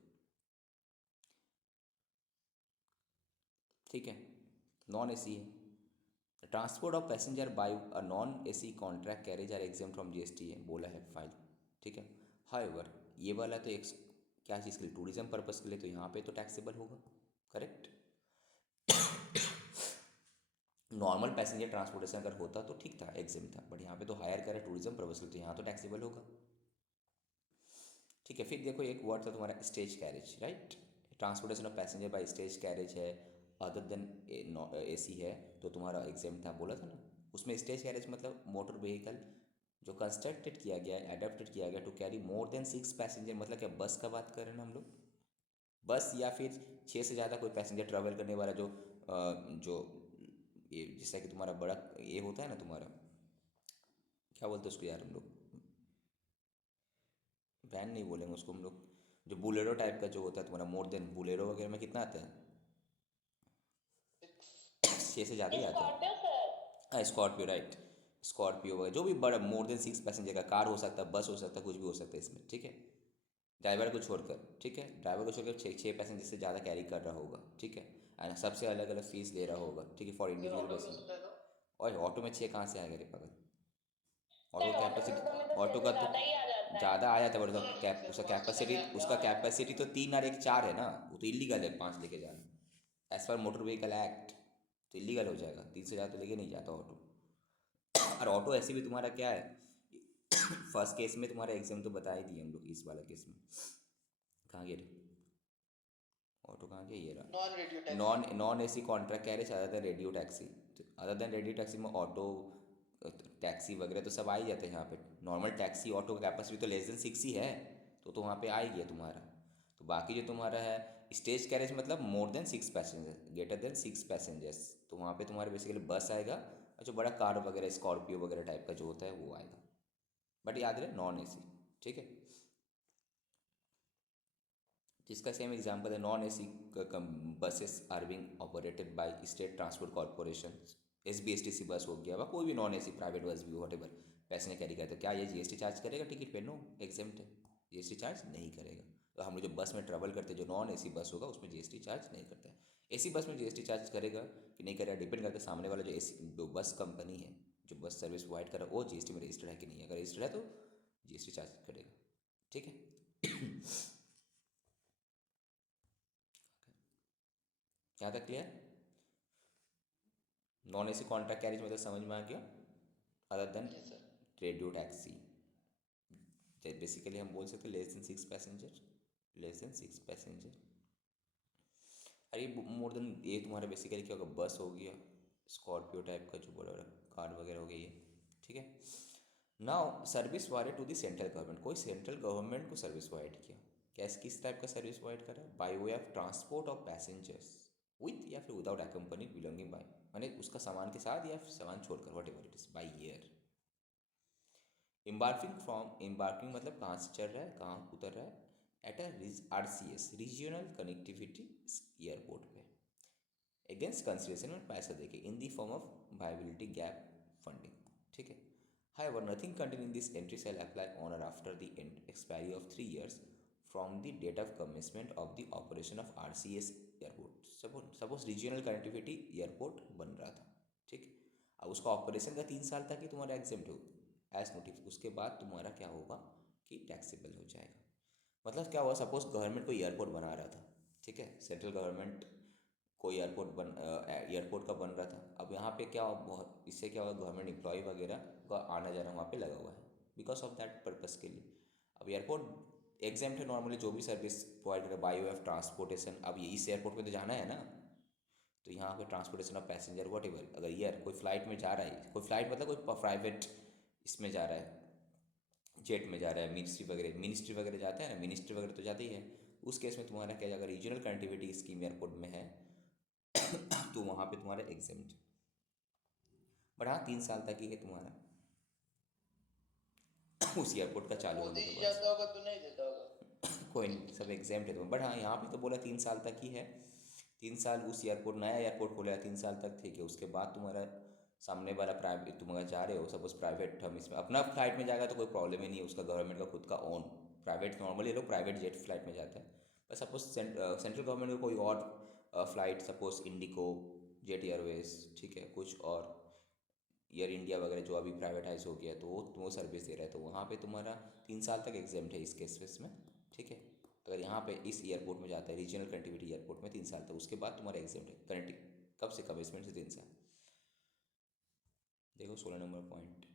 ठीक है। नॉन एसी है, transport of passenger by a non AC contract carriage are exempt from GST है, बोला है फाइल, ठीक है। हाउएवर ये वाला तो एक क्या चीज़ के लिए, टूरिज्म पर्पज़ के लिए, तो यहाँ पे तो टैक्सेबल होगा, करेक्ट। नॉर्मल पैसेंजर ट्रांसपोर्टेशन अगर होता तो ठीक था, एग्जाम था, बट यहाँ पे तो हायर करे टूरिज्म पर्पज़ के लिए, तो यहाँ तो टैक्सेबल होगा, ठीक है। फिर देखो एक वर्ड था तुम्हारा stage carriage, right. Transportation of passenger by stage carriage है, अदर देन एसी है, तो तुम्हारा एग्जाम था, बोला था ना। उसमें स्टेज कैरेज मतलब मोटर व्हीकल जो कंस्ट्रक्टेड किया गया है, एडेप्टेड किया गया to carry more than 6 passenger, मतलब क्या बस का बात कर रहे हैं ना हम लोग, बस या फिर 6 से ज़्यादा कोई पैसेंजर ट्रैवल करने वाला जो ये जैसा कि तुम्हारा बड़ा ये होता है ना तुम्हारा, क्या बोलते हैं उसको यार हम लोग, वैन नहीं बोलेंगे उसको हम लोग, जो बुलेरो टाइप का जो होता है तुम्हारा, मोर देन बुलेरो वगैरह में कितना आता है, 6। 6 से ज़्यादा ही आता है। Scorpio sir. हाँ स्कॉर्पियो, राइट। स्कॉर्पियो वगैरह जो भी बड़ा मोर देन 6 पैसेंजर का, कार हो सकता है, बस हो सकता है, कुछ भी हो सकता है इसमें, ठीक है। ड्राइवर को छोड़कर, ठीक है, ड्राइवर को छोड़कर 6 पैसेंजर से ज़्यादा कैरी कर रहा होगा, ठीक है, एंड सबसे अलग अलग फीस ले रहा होगा, ठीक है, फॉर सर इंडिविजुअल ऑटो में बेसिस। होता है तो और ऑटो में 6 कहाँ से आएगा रे पागल, ऑटो सर का ऑटो कैपेसिटी, में तो ऑटो 6 से का तो ज्यादा ही आ जाता है। ज़्यादा आ जाता है, बट उसका नहीं सर, उसका 5 से कैपेसिटी, चले आते उसका आ जाता है। कैपेसिटी तो 3 और 1 4 है ना, वो तो इलीगल है 5 लेके जाना, as per motor vehicle act तो इलीगल हो जाएगा, 3 से ज़्यादा तो लेके नहीं जाता ऑटो। और ऑटो ऐसे भी तुम्हारा क्या है, फर्स्ट केस में तुम्हारा एग्जाम तो बता ही दिए हम लोग, इस वाला केस में कहाँ गया रे ऑटो, कहाँ गया, ये रहा। Non radio non taxi. Non AC contract carriage other than radio taxi, तो अदर देन रेडियो टैक्सी में ऑटो टैक्सी वगैरह तो सब आ ही जाते हैं यहाँ पे। नॉर्मल टैक्सी ऑटो का कैपेसिटी तो लेस देन 6 ही है, तो वहाँ पे आ ही गया तुम्हारा। तो बाकी जो तुम्हारा है स्टेज कैरेज मतलब मोर than 6 passenger, greater than 6 passengers, तो वहाँ पे तुम्हारे बेसिकली बस आएगा और जो बड़ा कार वगैरह स्कॉर्पियो वगैरह टाइप का जो होता है वो आएगा, बट याद रहे नॉन एसी, ठीक है। जिसका सेम एग्जांपल है, non AC buses are being operated by state transport corporation, SBSTC bus हो गया, वा कोई भी नॉन एसी प्राइवेट बस भी वॉट एवर पैसेंजर कैरी करते, क्या ये GST चार्ज करेगा टिकट पे? नो, एग्जेम्प्ट है, GST चार्ज नहीं करेगा। तो हम लोग जो बस में ट्रैवल करते हैं जो नॉन एसी बस होगा उसमें GST चार्ज नहीं करता है। एसी बस में GST चार्ज करेगा कि नहीं करेगा डिपेंड करता है सामने वाला जो एसी जो बस कंपनी है जो बस सर्विस प्रोवाइड कर रहा है वो GST में रजिस्टर्ड है कि नहीं, अगर रजिस्टर्ड है तो GST चार्ज करेगा, ठीक है। यहाँ तक clear? Non AC contract carriage मतलब समझ में आ गया, other than yes sir. Radio taxi, basically हम बोल सकते less than 6 passenger, less than 6 passenger. अरे मोर देन ये तुम्हारा बेसिकली क्या होगा, बस हो गया, स्कॉर्पियो टाइप का जो बड़ा बड़ा कार वगैरह हो गया ये, ठीक है। Now service provided to the central government, कोई सेंट्रल गवर्नमेंट को सर्विस प्रोवाइड किया, कैसे किस टाइप का सर्विस प्रोवाइड करा, by way of transport of passengers with या फिर विदाउट अकम्पनी बिलोंगिंग बाय, माने उसका सामान के साथ या सामान छोड़कर what ever it is, by air. Embarking मतलब कहाँ से चल रहा है कहाँ उतर रहा है, at a RCS regional connectivity airport पे, अगेंस्ट कंसिडरेशन में पैसा देके in the form of viability gap funding, ठीक है। However, nothing contained in this entry shall apply on or after the expiry of 3 years from the date of commencement of the operation of RCS airport. Suppose regional connectivity airport बन रहा था, ठीक। अब उसका operation का 3 साल तक ही तुम्हारा एग्जेम्प्ट हो एज नोटिस, उसके बाद तुम्हारा क्या होगा कि टैक्सेबल हो जाएगा। मतलब क्या हुआ, सपोज गवर्नमेंट कोई एयरपोर्ट बना रहा था, ठीक है, सेंट्रल गवर्नमेंट कोई एयरपोर्ट का बन रहा था। अब यहाँ पे क्या बहुत इससे क्या हुआ, गवर्नमेंट एम्प्लॉय वगैरह का आना जाना वहाँ पे लगा हुआ है बिकॉज ऑफ दैट पर्पस के लिए। अब एयरपोर्ट एग्जाम्प्ट है नॉर्मली जो भी सर्विस प्रोवाइड करे बाय वे ऑफ ट्रांसपोर्टेशन। अब ये इस एयरपोर्ट में तो जाना है ना, तो यहाँ पे transportation of passenger what ever, अगर ईयर कोई फ्लाइट में जा रहा है, कोई फ्लाइट मतलब कोई प्राइवेट इसमें जा रहा है, जेट में जा रहा है, मिनिस्ट्री वगैरह जाता है ना, मिनिस्ट्री वगैरह तो जाते ही है, उस केस में तुम्हारा क्या, अगर रीजनल कनेक्टिविटी स्कीम एयरपोर्ट में है तो वहाँ पे तुम्हारा एग्जेम्प्ट, बट हाँ 3 साल तक ही है तुम्हारा उस एयरपोर्ट का चालू वो होने दे के ही बाद। जाता होगा तो नहीं देता होगा। कोई नहीं, सब एग्जाम्प्ट है तुम्हारा, बट हाँ यहाँ पे तो बोला 3 साल तक ही है। 3 साल उस एयरपोर्ट, नया एयरपोर्ट खोला है, 3 साल तक, ठीक है। उसके बाद तुम्हारा सामने वाला प्राइवेट, तुम अगर जा रहे हो सपोज प्राइवेट, हम इसमें अपना फ्लाइट में जाएगा तो कोई प्रॉब्लम ही नहीं है, उसका गवर्नमेंट का खुद का ओन प्राइवेट, नॉर्मली लोग प्राइवेट जेट फ्लाइट में जाता है। पर सपोज सेंट्रल गवर्नमेंट का कोई और फ्लाइट, सपोज इंडिको, जेट एयरवेज, ठीक है, कुछ और एयर इंडिया वगैरह जो अभी प्राइवेटाइज हो गया, तो वो सर्विस दे रहा है, तो वहाँ पे तुम्हारा 3 साल तक एग्जाम्प्ट है इस केस में, ठीक है। अगर यहाँ पे इस एयरपोर्ट में जाता है रीजनल कनेक्टिविटी एयरपोर्ट में 3 साल तक, उसके बाद तुम्हारा एग्जाम्प्ट है कनेक्टिव कब से, कमिटमेंट से 3 साल। देखो 16 number point,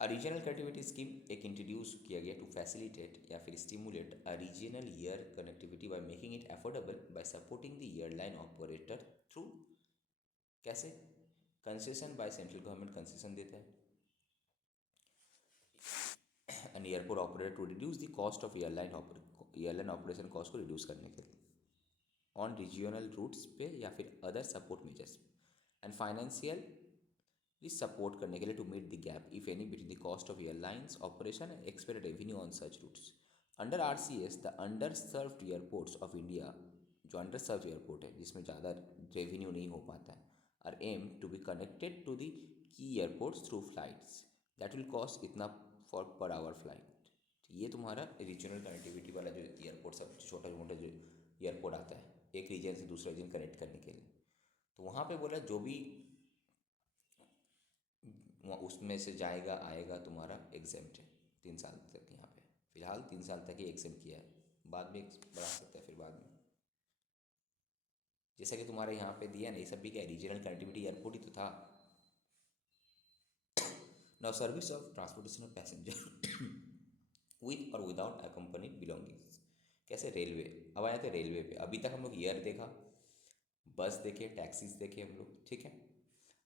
regional connectivity scheme एक इंट्रोड्यूस किया गया टू फैसिलिटेट या फिर stimulate a regional air connectivity by making it affordable by supporting the airline operator through, कैसे, concession by central government concession देता है and airport operator to reduce the cost of airline operation cost को reduce करने के लिए on regional routes पे या फिर other support measures and financial इस सपोर्ट करने के लिए to meet the gap if any between the cost of airlines operation and expected revenue on such routes under RCS। The under served airports of India, जो under served airport है जिसमें ज़्यादा revenue नहीं हो पाता है, are aim to be connected to the key airports through flights that will cost इतना for per hour flight. ये तुम्हारा रीजनल कनेक्टिविटी वाला जो एयरपोर्ट, सब छोटा मोटा जो एयरपोर्ट आता है एक रीजन से दूसरे रीजन कनेक्ट करने के लिए, तो वहाँ पे बोला जो भी उसमें से जाएगा आएगा तुम्हारा एग्जाम्प्ट है 3 साल तक। यहाँ पे फिलहाल 3 साल तक ही एग्जाम्प्ट किया है, बाद में बढ़ा सकता है फिर बाद में। जैसा कि तुम्हारे यहाँ पे दिया ना, ये सब भी क्या रीजनल कनेक्टिविटी एयरपोर्ट ही तो था। Now service of transportation of passenger with और विदाउट अकम्पनीड बिलोंगिंग्स। कैसे? रेलवे। अब आए थे रेलवे पे। अभी तक हम लोग एयर देखा, बस देखे, टैक्सीज देखे हम लोग, ठीक है।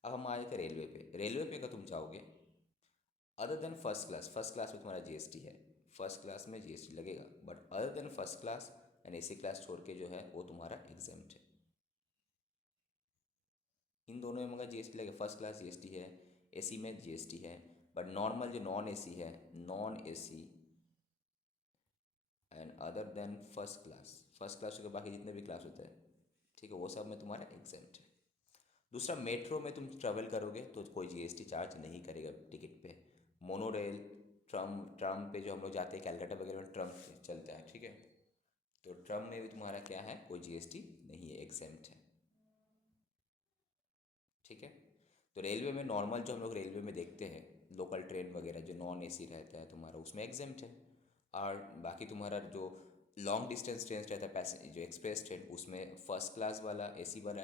अब हम आए थे रेलवे पे। रेलवे पे अगर तुम जाओगे, अदर देन फर्स्ट क्लास में तुम्हारा जीएसटी है, फर्स्ट क्लास में जीएसटी लगेगा, but other than first class and AC class छोड़ के जो है वो तुम्हारा एग्जेम्प्ट है। इन दोनों में मगर जीएसटी लगेगा। फर्स्ट क्लास जीएसटी है, एसी में जीएसटी है, बट नॉर्मल जो नॉन एसी है, non AC and other than first class के बाकी जितने भी क्लास होते हैं, ठीक है, वो सब में तुम्हारा एग्जेम्प्ट है। दूसरा, मेट्रो में तुम ट्रेवल करोगे तो कोई जीएसटी चार्ज नहीं करेगा टिकट पे। मोनोरेल, ट्रम पे जो हम लोग जाते हैं कैलकाटा वगैरह में, ट्रम चलता है, ठीक है, तो ट्रम में भी तुम्हारा क्या है, कोई जीएसटी नहीं है, एग्जेम्प्ट है, ठीक है। तो रेलवे में नॉर्मल जो हम लोग रेलवे में देखते हैं, लोकल ट्रेन वगैरह जो नॉन एसी रहता है तुम्हारा, उसमें एग्जेम्प्ट है। और बाकी तुम्हारा जो लॉन्ग डिस्टेंस ट्रेन रहता है, पैसेंजर जो एक्सप्रेस ट्रेन, उसमें फर्स्ट क्लास वाला एसी वाला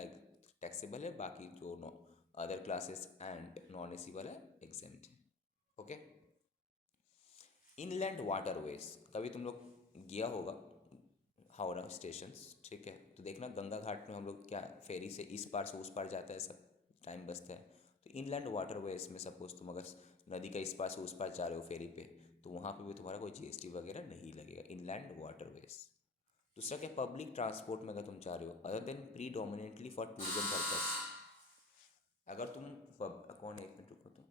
टैक्सेबल है, बाकी जो other classes and non AC वाला एग्जेम्प्ट है, ओके। इनलैंड वाटरवेज, कभी तुम लोग गया होगा हावड़ा स्टेशंस, ठीक है, तो देखना गंगा घाट में हम लोग क्या फेरी से इस पार से उस पार जाता है, सब टाइम बचता है। तो इनलैंड वाटरवेज में सपोज तुम अगर नदी का इस पार से उस पार जा रहे हो फेरी पे, तो वहाँ पे भी तुम्हारा कोई जीएसटी वगैरह नहीं लगेगा, इनलैंड वाटरवेज। दूसरा क्या, पब्लिक ट्रांसपोर्ट में अगर तुम जा रहे हो, other than predominantly for tourism purpose, अगर तुम कौन, एक मिनट रुको, तुम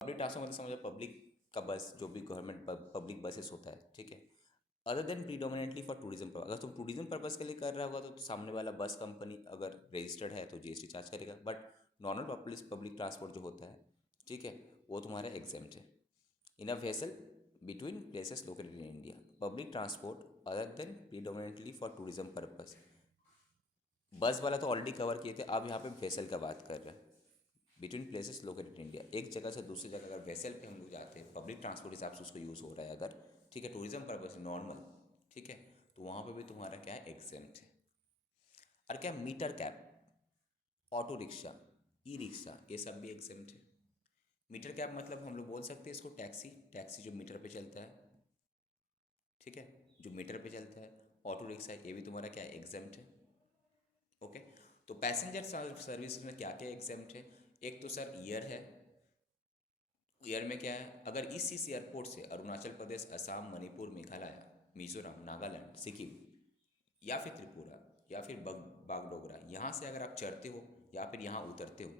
पब्लिक ट्रांसपोर्ट मतलब समझो पब्लिक का बस, जो भी गवर्नमेंट पब्लिक बसेस होता है, ठीक है, other than predominantly for tourism purpose, अगर तुम टूरिज्म पर्पस के लिए कर रहा होगा तो सामने वाला बस कंपनी अगर रजिस्टर्ड है तो जीएसटी चार्ज करेगा, बट नॉर्मल पब्लिक ट्रांसपोर्ट जो होता है, ठीक है, वो तुम्हारा एग्जेम्प्ट है। In a vessel between places located in India, public transport other than predominantly for tourism purpose. Bus वाला तो ऑलरेडी कवर किए थे, अब यहाँ पे वेसल का बात कर रहे हैं। बिटवीन प्लेसेस लोकेटेड इंडिया, एक जगह से दूसरी जगह अगर वेसल पे हम लोग जाते हैं, पब्लिक ट्रांसपोर्ट हिसाब से उसको यूज़ हो रहा है अगर, ठीक है, टूरिज्म पर्पज नॉर्मल, ठीक है, तो वहाँ पे भी तुम्हारा क्या है, एग्जेम्प्ट है। और क्या, meter cab, auto rickshaw, e rickshaw, ये सब भी एग्जेम्प्ट है। मीटर कैब मतलब हम लोग बोल सकते हैं इसको टैक्सी, टैक्सी जो मीटर पे चलता है, ठीक है, जो मीटर पे चलता है। ऑटो रिक्शा, ये भी तुम्हारा क्या है, एग्जेम्प्ट है, ओके। तो पैसेंजर सर्विस में क्या क्या एग्जेम्प्ट है? एक तो सर ईयर है। ईयर में क्या है, अगर इस एयरपोर्ट से अरुणाचल प्रदेश, असम, मणिपुर, मेघालय, मिजोरम, नागालैंड, सिक्किम या फिर त्रिपुरा या फिर बागडोगरा, यहाँ से अगर आप चढ़ते हो या फिर यहाँ उतरते हो,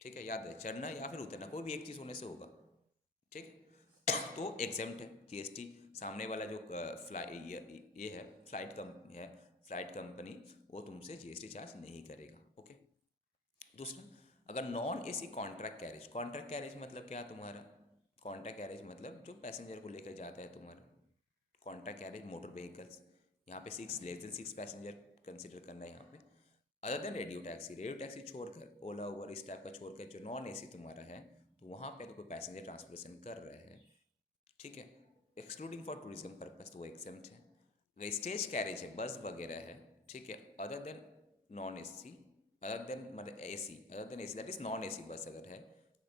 ठीक है, याद है चढ़ना या फिर उतरना, कोई भी एक चीज़ होने से होगा, ठीक, तो एग्जेम्प्ट है जीएसटी। सामने वाला जो ये है फ्लाइट कंपनी, वो तुमसे जीएसटी चार्ज नहीं करेगा, ओके। दूसरा, अगर नॉन एसी कॉन्ट्रैक्ट कैरेज मतलब क्या तुम्हारा, कॉन्ट्रैक्ट कैरेज मतलब जो पैसेंजर को लेकर जाता है तुम्हारा, कॉन्ट्रैक्ट कैरेज मोटर व्हीकल्स, यहाँ पे लेस देन 6 पैसेंजर कंसिडर करना है यहाँ पे। अदर देन रेडियो टैक्सी छोड़कर, ओला उबर इस टाइप का छोड़कर जो नॉन एसी तुम्हारा है, तो वहाँ पे अगर कोई पैसेंजर ट्रांसपोर्टेशन कर रहे हैं, ठीक है, एक्सक्लूडिंग फॉर टूरिज्म पर्पज, तो वो एग्जेम्प्ट है। अगर स्टेज कैरेज है, बस वगैरह है, ठीक है, other than non AC, other than मतलब AC, other than AC that is non AC bus अगर है,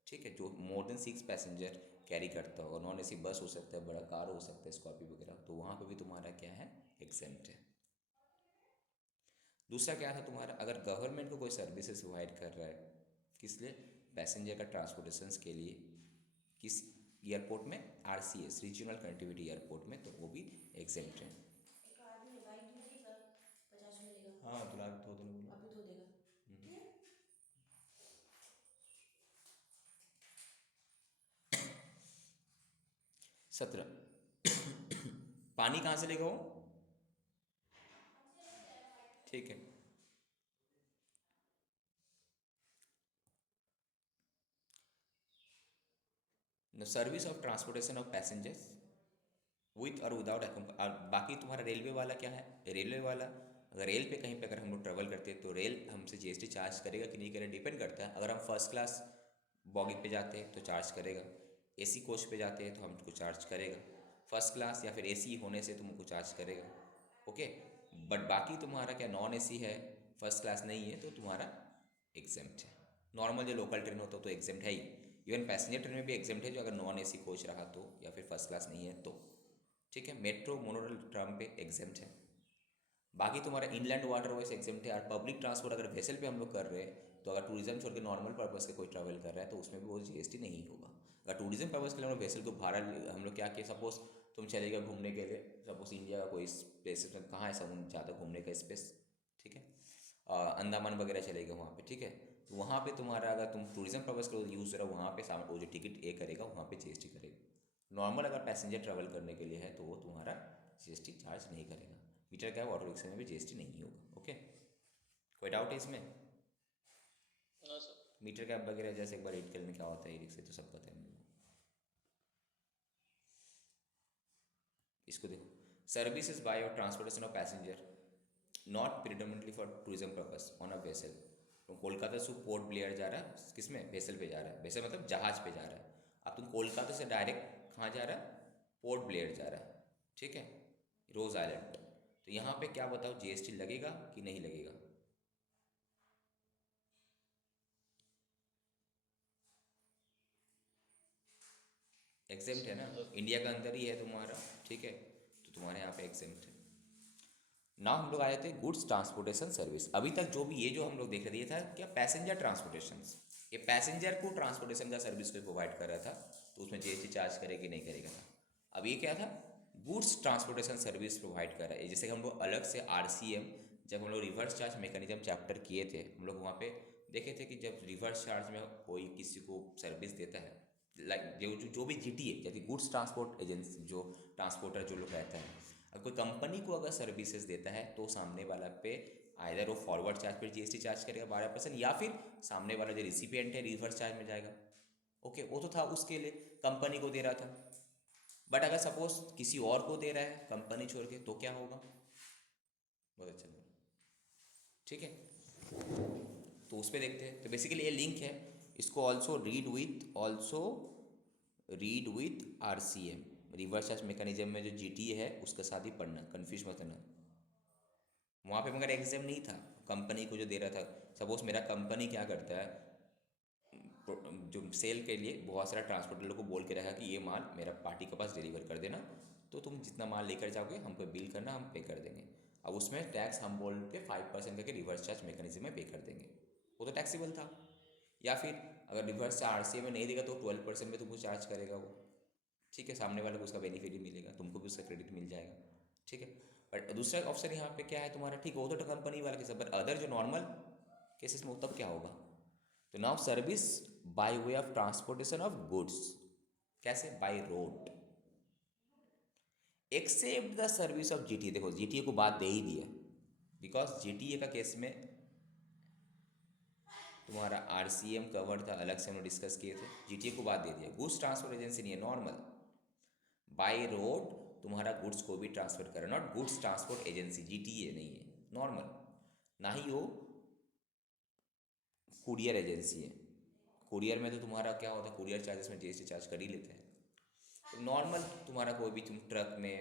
ठीक है, जो मोर देन 6 पैसेंजर कैरी करता होगा, नॉन एसी बस हो सकता है, बड़ा कार हो सकता है, स्कॉर्पियो वगैरह, तो वहाँ पे भी तुम्हारा क्या है, एग्जेम्प्ट है। दूसरा क्या था तुम्हारा, अगर गवर्नमेंट को कोई सर्विसेज प्रोवाइड कर रहा है, किस लिए, पैसेंजर का ट्रांसपोर्टेशन के लिए, किस एयरपोर्ट में, आरसीएस रीजनल कनेक्टिविटी एयरपोर्ट में, तो वो भी एग्जेम्प्ट है। एक आदमी बाइक धोएगा, 50 मिलेगा। हाँ तो लाभ धो देने बोलो। अभी धो देगा, ठीक है। 17 पानी कहाँ से लेगा वो, ठीक है। The service of transportation of passengers with और विदाउट और बाकी तुम्हारा रेलवे वाला क्या है, रेलवे वाला अगर रेल पे कहीं पे अगर हम लोग ट्रेवल करते हैं तो रेल हमसे जीएसटी चार्ज करेगा कि नहीं करेगा, डिपेंड करता है। अगर हम फर्स्ट क्लास बॉगी पे जाते हैं तो चार्ज करेगा, एसी कोच पे जाते हैं तो हमको चार्ज करेगा, फर्स्ट क्लास या फिर एसी होने से तुमको चार्ज करेगा, ओके। बट बाकी तुम्हारा क्या, नॉन एसी है, फर्स्ट क्लास नहीं है तो तुम्हारा एग्जेम्प्ट है। नॉर्मल जो लोकल ट्रेन होता है तो एग्जेम्प्ट है ही। इवन पैसेंजर ट्रेन में भी एग्जेम्प्ट है, जो अगर नॉन एसी कोच रहा तो, या फिर फर्स्ट क्लास नहीं है तो, ठीक है। मेट्रो मोनोरेल ट्राम पे एग्जेम्प्ट है। बाकी तुम्हारा इनलैंड वाटरवेज एग्जेम्प्ट है। और पब्लिक ट्रांसपोर्ट अगर वेसल पे हम लोग कर रहे हैं तो अगर टूरिज्म छोड़ के नॉर्मल पर्पस से कोई ट्रैवल कर रहा है तो उसमें भी वो जीएसटी नहीं होगा। अगर टूरिज्म पर्पस के लिए हम लोग वेसल को भाड़ा हम लोग क्या किए, सपोज तुम चले गए घूमने के लिए, सपोज इंडिया का कोई प्लेस में, कहाँ है समुद्र ज़्यादा घूमने का स्पेस, ठीक है, अंडमान वगैरह चले गए वहाँ पे, ठीक है। तो वहाँ पे तुम्हारा अगर तुम टूरिज्म पर्पस के लिए यूज़ करो, वहाँ पे वो जो टिकट ए करेगा वहाँ पे जीएसटी करेगा। नॉर्मल अगर पैसेंजर ट्रैवल करने के लिए है तो वो तुम्हारा जीएसटी चार्ज नहीं करेगा। मीटर कैब ऑटो रिक्शा में भी जीएसटी नहीं होगा। ओके, कोई डाउट है इसमें? हाँ सर। मीटर कैब वगैरह जैसे एक बार रीड करने क्या होता है, ई रिक्शा तो सब पता है मेरे को। इसको देखो, सर्विसेज बाय और transportation of passenger not predominantly for tourism purpose on a vessel. तो कोलकाता से पोर्ट ब्लेयर जा रहा है, किसमें, वेसल पे जा रहा है, वेसल मतलब जहाज पे जा रहा है। अब तुम कोलकाता से डायरेक्ट कहाँ जा रहा है, पोर्ट ब्लेयर जा रहा है, ठीक है, रोज आइलैंड। तो यहाँ पे क्या बताओ, जीएसटी लगेगा कि नहीं लगेगा? एग्जेम्प्ट है ना, इंडिया का अंदर ही है तुम्हारा, ठीक है, तो तुम्हारे यहाँ पे एग्जेम्प्ट है ना। हम लोग आए थे गुड्स ट्रांसपोर्टेशन सर्विस। अभी तक जो भी ये जो हम लोग देख रहे थे, ये था क्या, पैसेंजर ट्रांसपोर्टेशन। ये पैसेंजर को ट्रांसपोर्टेशन का सर्विस को प्रोवाइड कर रहा था, तो उसमें जीएसटी चार्ज करेगी नहीं करेगा था। अब ये क्या था, गुड्स ट्रांसपोर्टेशन सर्विस प्रोवाइड कर रहा है। जैसे कि हम लोग अलग से आरसीएम, जब हम लोग रिवर्स चार्ज मैकेनिज्म चैप्टर किए थे, हम लोग वहाँ पे देखे थे कि जब रिवर्स चार्ज में कोई किसी को सर्विस देता है, लाइक जो भी जीटी है, जैसे गुड्स ट्रांसपोर्ट एजेंसी, जो ट्रांसपोर्टर जो लोग रहता है, अगर कोई कंपनी को अगर सर्विसेज देता है तो सामने वाला पे आइदर वो फॉरवर्ड चार्ज पर जीएसटी चार्ज करेगा 12%, या फिर सामने वाला जो रिसिपिएंट है रिवर्स चार्ज में जाएगा। ओके, वो तो था उसके लिए, कंपनी को दे रहा था। बट अगर सपोज किसी और को दे रहा है कंपनी छोड़ के, तो क्या होगा? बहुत अच्छा लगा, ठीक है। तो उस पर देखते हैं। तो बेसिकली ये लिंक है, इसको read with RCM, reverse charge mechanism में जो जीटी है उसके साथ ही पढ़ना, कन्फ्यूज मत करना। वहाँ पे मगर एग्जाम नहीं था, कंपनी को जो दे रहा था। सपोज मेरा कंपनी क्या करता है, जो सेल के लिए बहुत सारा ट्रांसपोर्टर को बोल के रखा कि ये माल मेरा पार्टी के पास डिलीवर कर देना, तो तुम जितना माल लेकर जाओगे हमको बिल करना, हम पे कर देंगे। अब उसमें टैक्स हम बोल के 5% करके रिवर्स चार्ज मैकेनिज्म में पे कर देंगे, वो तो टैक्सेबल था। या फिर अगर रिवर्स आरसीए में नहीं देगा तो 12% में तुमको चार्ज करेगा वो, ठीक है। सामने वाले को उसका बेनिफिट भी मिलेगा, तुमको भी उसका क्रेडिट मिल जाएगा, ठीक है। बट दूसरा ऑप्शन यहाँ पे क्या है तुम्हारा, ठीक है, वो तो कंपनी वाला केस है। बट अदर जो नॉर्मल केसेस में तब क्या होगा, तो now service by way of transportation of goods, कैसे, by road, except the service of GTA. देखो जीटीए को बात दे ही दिया, बिकॉज जीटीए का केस में तुम्हारा आरसीएम कवर था, अलग से हम डिस्कस किए थे, जीटीए को बात दे दिया। गुड्स ट्रांसपोर्ट एजेंसी नहीं है, नॉर्मल बाय रोड तुम्हारा गुड्स को भी ट्रांसफर करे, not goods transport agency, GTA नहीं है, नॉर्मल। ना ही वो कुरियर एजेंसी है। कुरियर में तो तुम्हारा क्या होता है, कुरियर चार्जेस में जीएसटी चार्ज कर ही लेते हैं। तो नॉर्मल तुम्हारा कोई भी, तुम ट्रक में,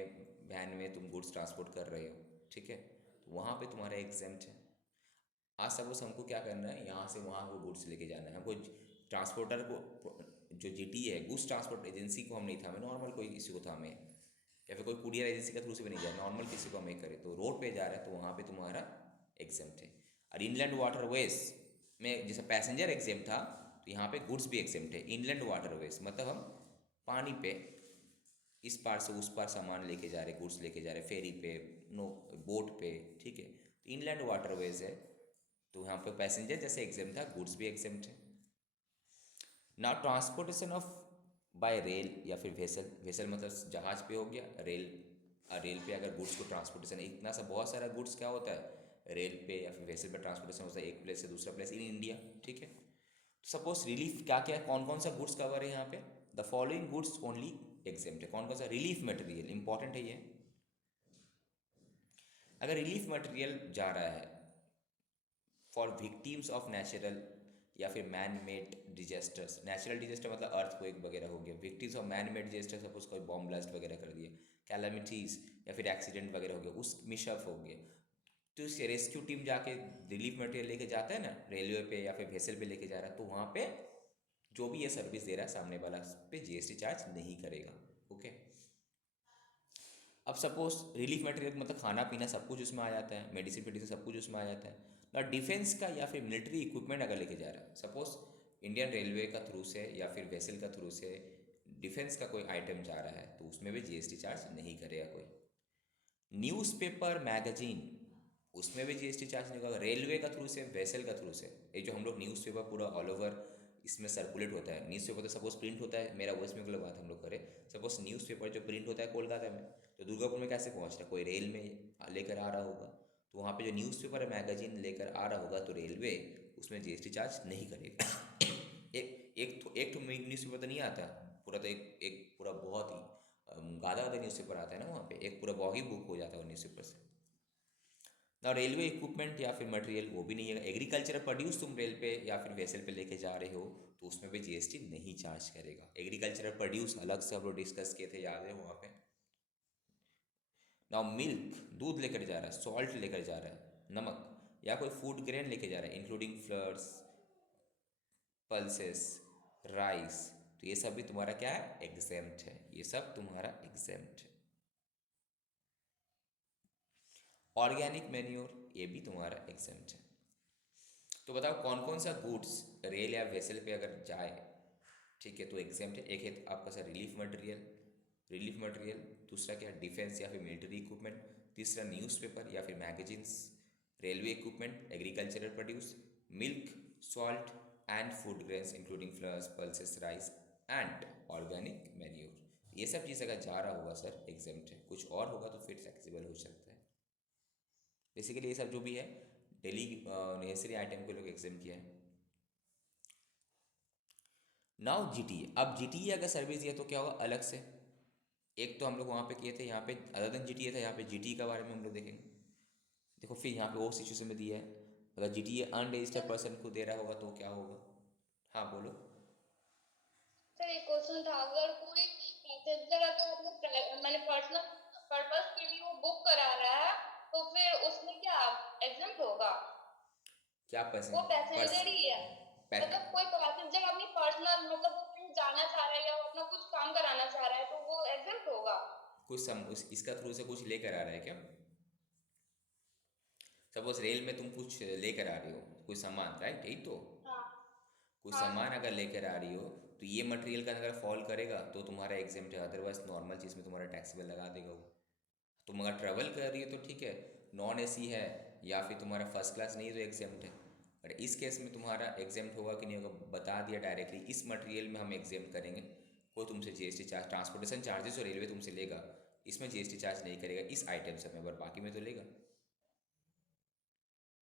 वैन में तुम गुड्स ट्रांसपोर्ट कर रहे हो, ठीक है, तो वहाँ पे तुम्हारा एग्जेम्प्ट है। आज सपोज हमको क्या करना है, यहाँ से वहाँ को गुड्स लेके जाना है, हमको ट्रांसपोर्टर को, जो जीटी है गुड्स ट्रांसपोर्ट एजेंसी को हम नहीं थामे, नॉर्मल कोई किसी को थामे, या फिर कोई कुरियर एजेंसी का थ्रू से भी नहीं जाए, नॉर्मल किसी को हमें करे, तो रोड पे जा रहा है तो वहाँ पे तुम्हारा एग्जेम्प्ट है। और इनलैंड वाटरवेज में जैसे पैसेंजर एग्जेम्प्ट था, तो यहाँ पे गुड्स भी एग्जेम्प्ट है। इनलैंड वाटरवेज मतलब हम पानी पे इस पार से उस पार सामान लेके जा रहे, गुड्स लेके जा रहे, फेरी पे, नो बोट पे, ठीक है, तो इनलैंड वाटरवेज है, तो यहाँ पे पैसेंजर जैसे एग्जेम्प्ट था, गुड्स भी एग्जेम्प्ट है। Now transportation of bye rail या फिर वेसल, वेसल मतलब जहाज पे हो गया, रेल पे अगर गुड्स को ट्रांसपोर्टेशन, इतना सा बहुत सारा गुड्स क्या होता है रेल पे या फिर वेसल पे ट्रांसपोर्टेशन होता है, एक प्लेस से दूसरा प्लेस इन इंडिया, ठीक है। सपोज रिलीफ क्या क्या है, कौन कौन सा गुड्स कवर है यहाँ पे, the following goods only exempt है। कौन कौन सा, रिलीफ मटेरियल, इंपॉर्टेंट है ये। अगर रिलीफ मटेरियल जा रहा है फॉर विक्टिम्स ऑफ नेचुरल या फिर man made disasters, natural disaster मतलब अर्थक्वेक वगैरह हो गया, victims of man made disaster suppose कोई बॉम्ब ब्लास्ट वगैरह कर दिया, कैलामिटीज़ या फिर एक्सीडेंट वगैरह हो गया, उस मिशअप हो गया, तो रेस्क्यू टीम जाके रिलीफ मटेरियल लेके जाता है ना रेलवे पे या फिर वेसल पे लेके जा रहा है, तो वहाँ पे जो भी ये सर्विस दे रहा है सामने वाला पे जीएसटी चार्ज नहीं करेगा। ओके, अब सपोज रिलीफ मटेरियल मतलब खाना पीना सब कुछ उसमें आ जाता है, मेडिसिन वेडिसिन सब कुछ उसमें आ जाता है ना। डिफेंस का या फिर मिलिट्री इक्विपमेंट अगर लेके जा रहा है, सपोज इंडियन रेलवे का थ्रू से या फिर वेसल का थ्रू से डिफेंस का कोई आइटम जा रहा है, तो उसमें भी जीएसटी चार्ज नहीं करेगा कोई। न्यूज़पेपर मैगजीन, उसमें भी जीएसटी चार्ज नहीं होगा। रेलवे का थ्रू से, वेसल का थ्रू से, ये जो हम लोग न्यूज़पेपर पूरा ऑल ओवर इसमें सर्कुलेट होता है, न्यूज़पेपर तो सपोज प्रिंट होता है, मेरा वेस्ट बंगाल बात हम लोग करें, सपोज न्यूज़पेपर जो प्रिंट होता है कोलकाता में, तो दुर्गापुर में कैसे पहुंच रहा है, कोई रेल में लेकर आ रहा होगा, तो वहाँ पे जो न्यूज़पेपर मैगजीन लेकर आ रहा होगा तो रेलवे उसमें जीएसटी चार्ज नहीं करेगा। एक तो न्यूज़पेपर तो नहीं आता पूरा, तो एक पूरा बहुत ही गादा न्यूज़पेपर आता है ना वहाँ पे, एक पूरा बॉगी बुक हो जाता है न्यूज़पेपर से ना। रेलवे इक्विपमेंट या फिर मटेरियल वो भी नहीं है। एग्रीकल्चरल प्रोड्यूस तुम रेल पे या फिर वेसल पे लेके जा रहे हो तो उसमें भी जीएसटी नहीं चार्ज करेगा। एग्रीकल्चरल प्रोड्यूस अलग से हम लोग डिस्कस किए थे, याद है वहाँ पे। नाउ मिल्क, दूध लेकर जा रहा है, सॉल्ट लेकर जा रहा है, नमक, या कोई फूड ग्रेन लेके जा रहा है इंक्लूडिंग फ्लर्स, पल्सेस, राइस, तो ये सब भी तुम्हारा क्या है, एग्जेम्प्ट है, ये सब तुम्हारा एग्जेम्प्ट है। ऑर्गेनिक मैन्योर, ये भी तुम्हारा एग्जेम्प्ट है। तो बताओ कौन कौन सा गुड्स रेल या वेसल पे अगर जाए, ठीक है, तो एग्जेम्प्ट है। एक है आपका सर रिलीफ मटेरियल, दूसरा क्या है डिफेंस या फिर मिलिट्री इक्विपमेंट, तीसरा न्यूज़पेपर या फिर magazines, railway equipment, agricultural produce, milk, salt and food grains including flours, pulses, rice and organic manure. ये सब चीज़ अगर जा रहा होगा सर एग्जेम्प्ट है, कुछ और होगा तो फिर टैक्सेबल हो सकता है। बेसिकली ये सब जो भी है डेली नेसेसरी आइटम को लोग एग्जाम किया है। नाउ जीटीए, अब जीटीए अगर सर्विस दिया तो क्या होगा अलग से, एक तो हम लोग वहाँ पे किए थे, यहाँ पे अदर देन जीटीए था, यहाँ पे जीटीए के बारे में हम लोग देखेंगे। देखो फिर यहाँ पे वो सिचुएशन में दिया है, अगर जीटीए अनरजिस्टर्ड पर्सन को दे रहा होगा तो क्या होगा। हाँ बोलो। सर एक क्वेश्चन था, अगर कोई पैसेंजर अगर अपने मैंने पर्सनल पर्पस के लिए वो बुक करा रहा है तो फिर उसमें क्या एग्जम्प्ट होगा? क्या वो पैसेंजर ही है, मतलब कोई पैसेंजर अपनी पर्सनल मतलब वो कहीं जाना चाह रहा है या वो अपना कुछ काम कराना चाह रहा है तो वो एग्जम्प्ट होगा? इसका थ्रू से कुछ लेकर आ रहा है क्या, सपोज रेल में तुम कुछ लेकर आ रही हो कोई सामान, राइट, यही तो, हाँ कुछ हाँ सामान अगर लेकर आ रही हो तो ये मटेरियल का अगर फॉल करेगा तो तुम्हारा एग्जेम्प्ट है, अदरवाइज नॉर्मल चीज़ में तुम्हारा टैक्सेबल लगा देगा वो। तुम अगर ट्रैवल कर रही हो तो ठीक है, नॉन एसी है या फिर तुम्हारा फर्स्ट क्लास नहीं है तो एग्जेम्प्ट है। और इस केस में तुम्हारा एग्जेम्प्ट होगा कि नहीं होगा, बता दिया डायरेक्टली, इस मटेरियल में हम एग्जेम्प्ट करेंगे, कोई तुमसे जीएसटी चार्ज, ट्रांसपोर्टेशन चार्जेस जो रेलवे तुमसे लेगा इसमें जीएसटी चार्ज नहीं करेगा इस आइटम से, में पर बाकी में तो लेगा।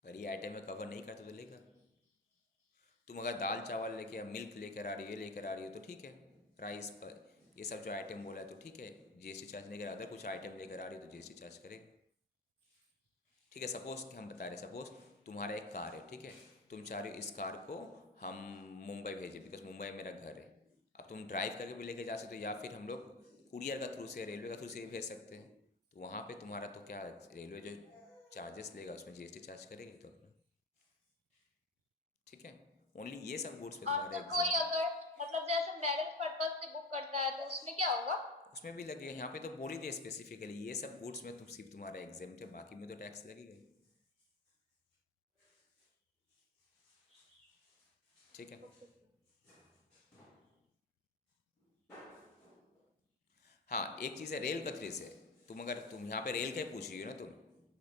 अगर ये आइटम में कवर नहीं करते तो लेगा। तुम अगर दाल चावल लेके, मिल्क लेकर आ रही हो, ये लेकर आ रही हो तो ठीक है, राइस पर ये सब जो आइटम बोला है तो ठीक है, जीएसटी चार्ज नहीं करेगा। अदर कुछ आइटम लेकर आ रही हो तो जीएसटी चार्ज करेगा। ठीक है, सपोज हम बता रहे, सपोज तुम्हारा एक कार है, ठीक है, तुम चाह रहे हो इस कार को हम मुंबई भेजें बिकॉज मुंबई मेरा घर है। अब तुम ड्राइव करके भी लेके जा सकते हो या फिर हम लोग कुरियर का थ्रू से, रेलवे का थ्रू से भी भेज सकते हैं। तो वहाँ पे तुम्हारा तो क्या, रेलवे जो चार्जेस लेगा उसमें जीएसटी चार्ज करेगी तो अपना, ठीक है। ओनली ये सब गुड्स पे और तुम्हारा सर कोई एग्जाम, अगर मतलब जैसे मैरिज पर्पस से बुक करता है तो उसमें क्या होगा? उसमें भी लगेगा। यहाँ पे तो बोल ही दिया स्पेसिफिकली ये सब गुड्स में तुम सिर्फ तुम्हारा एग्जाम है, बाकी में तो टैक्स लगेगा ही, ठीक है। हाँ एक चीज़ है रेल का थ्री से, तुम अगर तुम यहाँ पे रेल का ही पूछ रही हो ना तुम,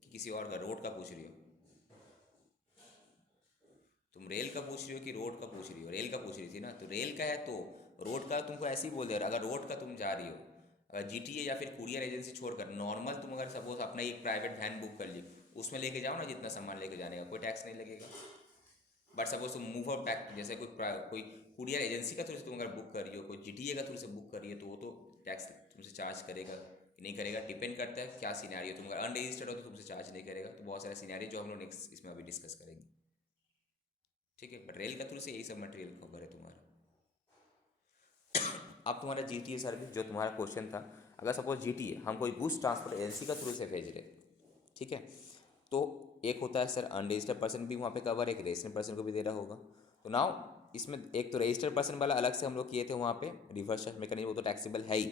कि किसी और का रोड का पूछ रही हो, तुम रेल का पूछ रही हो कि रोड का पूछ रही हो, रेल का पूछ रही थी ना, तो रेल का है तो रोड का तुमको ऐसे ही बोल दे रहा। अगर रोड का तुम जा रही हो, अगर जीटीए या फिर कुरियर एजेंसी छोड़कर नॉर्मल तुम अगर सपोज अपना एक प्राइवेट वैन बुक कर ली, उसमें लेके जाओ ना जितना सामान लेके जाने का, कोई टैक्स नहीं लगेगा। बट सपोज तुम मूवर पैक जैसे कोई कुरियर एजेंसी का थ्रू से तुम अगर बुक कर रही हो, कोई जीटीए का थ्रू से बुक कर रही हो, तो वो तो टैक्स तुमसे चार्ज करेगा कि नहीं करेगा, डिपेंड करता है क्या सिनेरियो। तुम अगर अनरजिस्टर्ड हो तो तुमसे चार्ज नहीं करेगा। तो बहुत सारे सिनेरियो जो हम लोग नेक्स्ट इसमें अभी डिस्कस करेंगे, ठीक है। बट रेल का थ्रू से यही सब मटेरियल कवर है तुम्हारा। अब तुम्हारा जीटीए सर्विस जो तुम्हारा क्वेश्चन था, अगर सपोज जीटीए हम कोई गुड्स ट्रांसपोर्ट एजेंसी का थ्रू से भेज रहे, ठीक है, तो एक होता है सर अनरजिस्टर्ड पर्सन भी वहाँ पे कवर, एक रजिस्टर्ड पर्सन को भी दे रहा होगा। तो नाउ इसमें एक तो रजिस्टर्ड पर्सन वाला अलग से हम लोग किए थे वहाँ पे रिवर्स चार्ज मैकेनिज्म, वो तो टैक्सेबल है ही।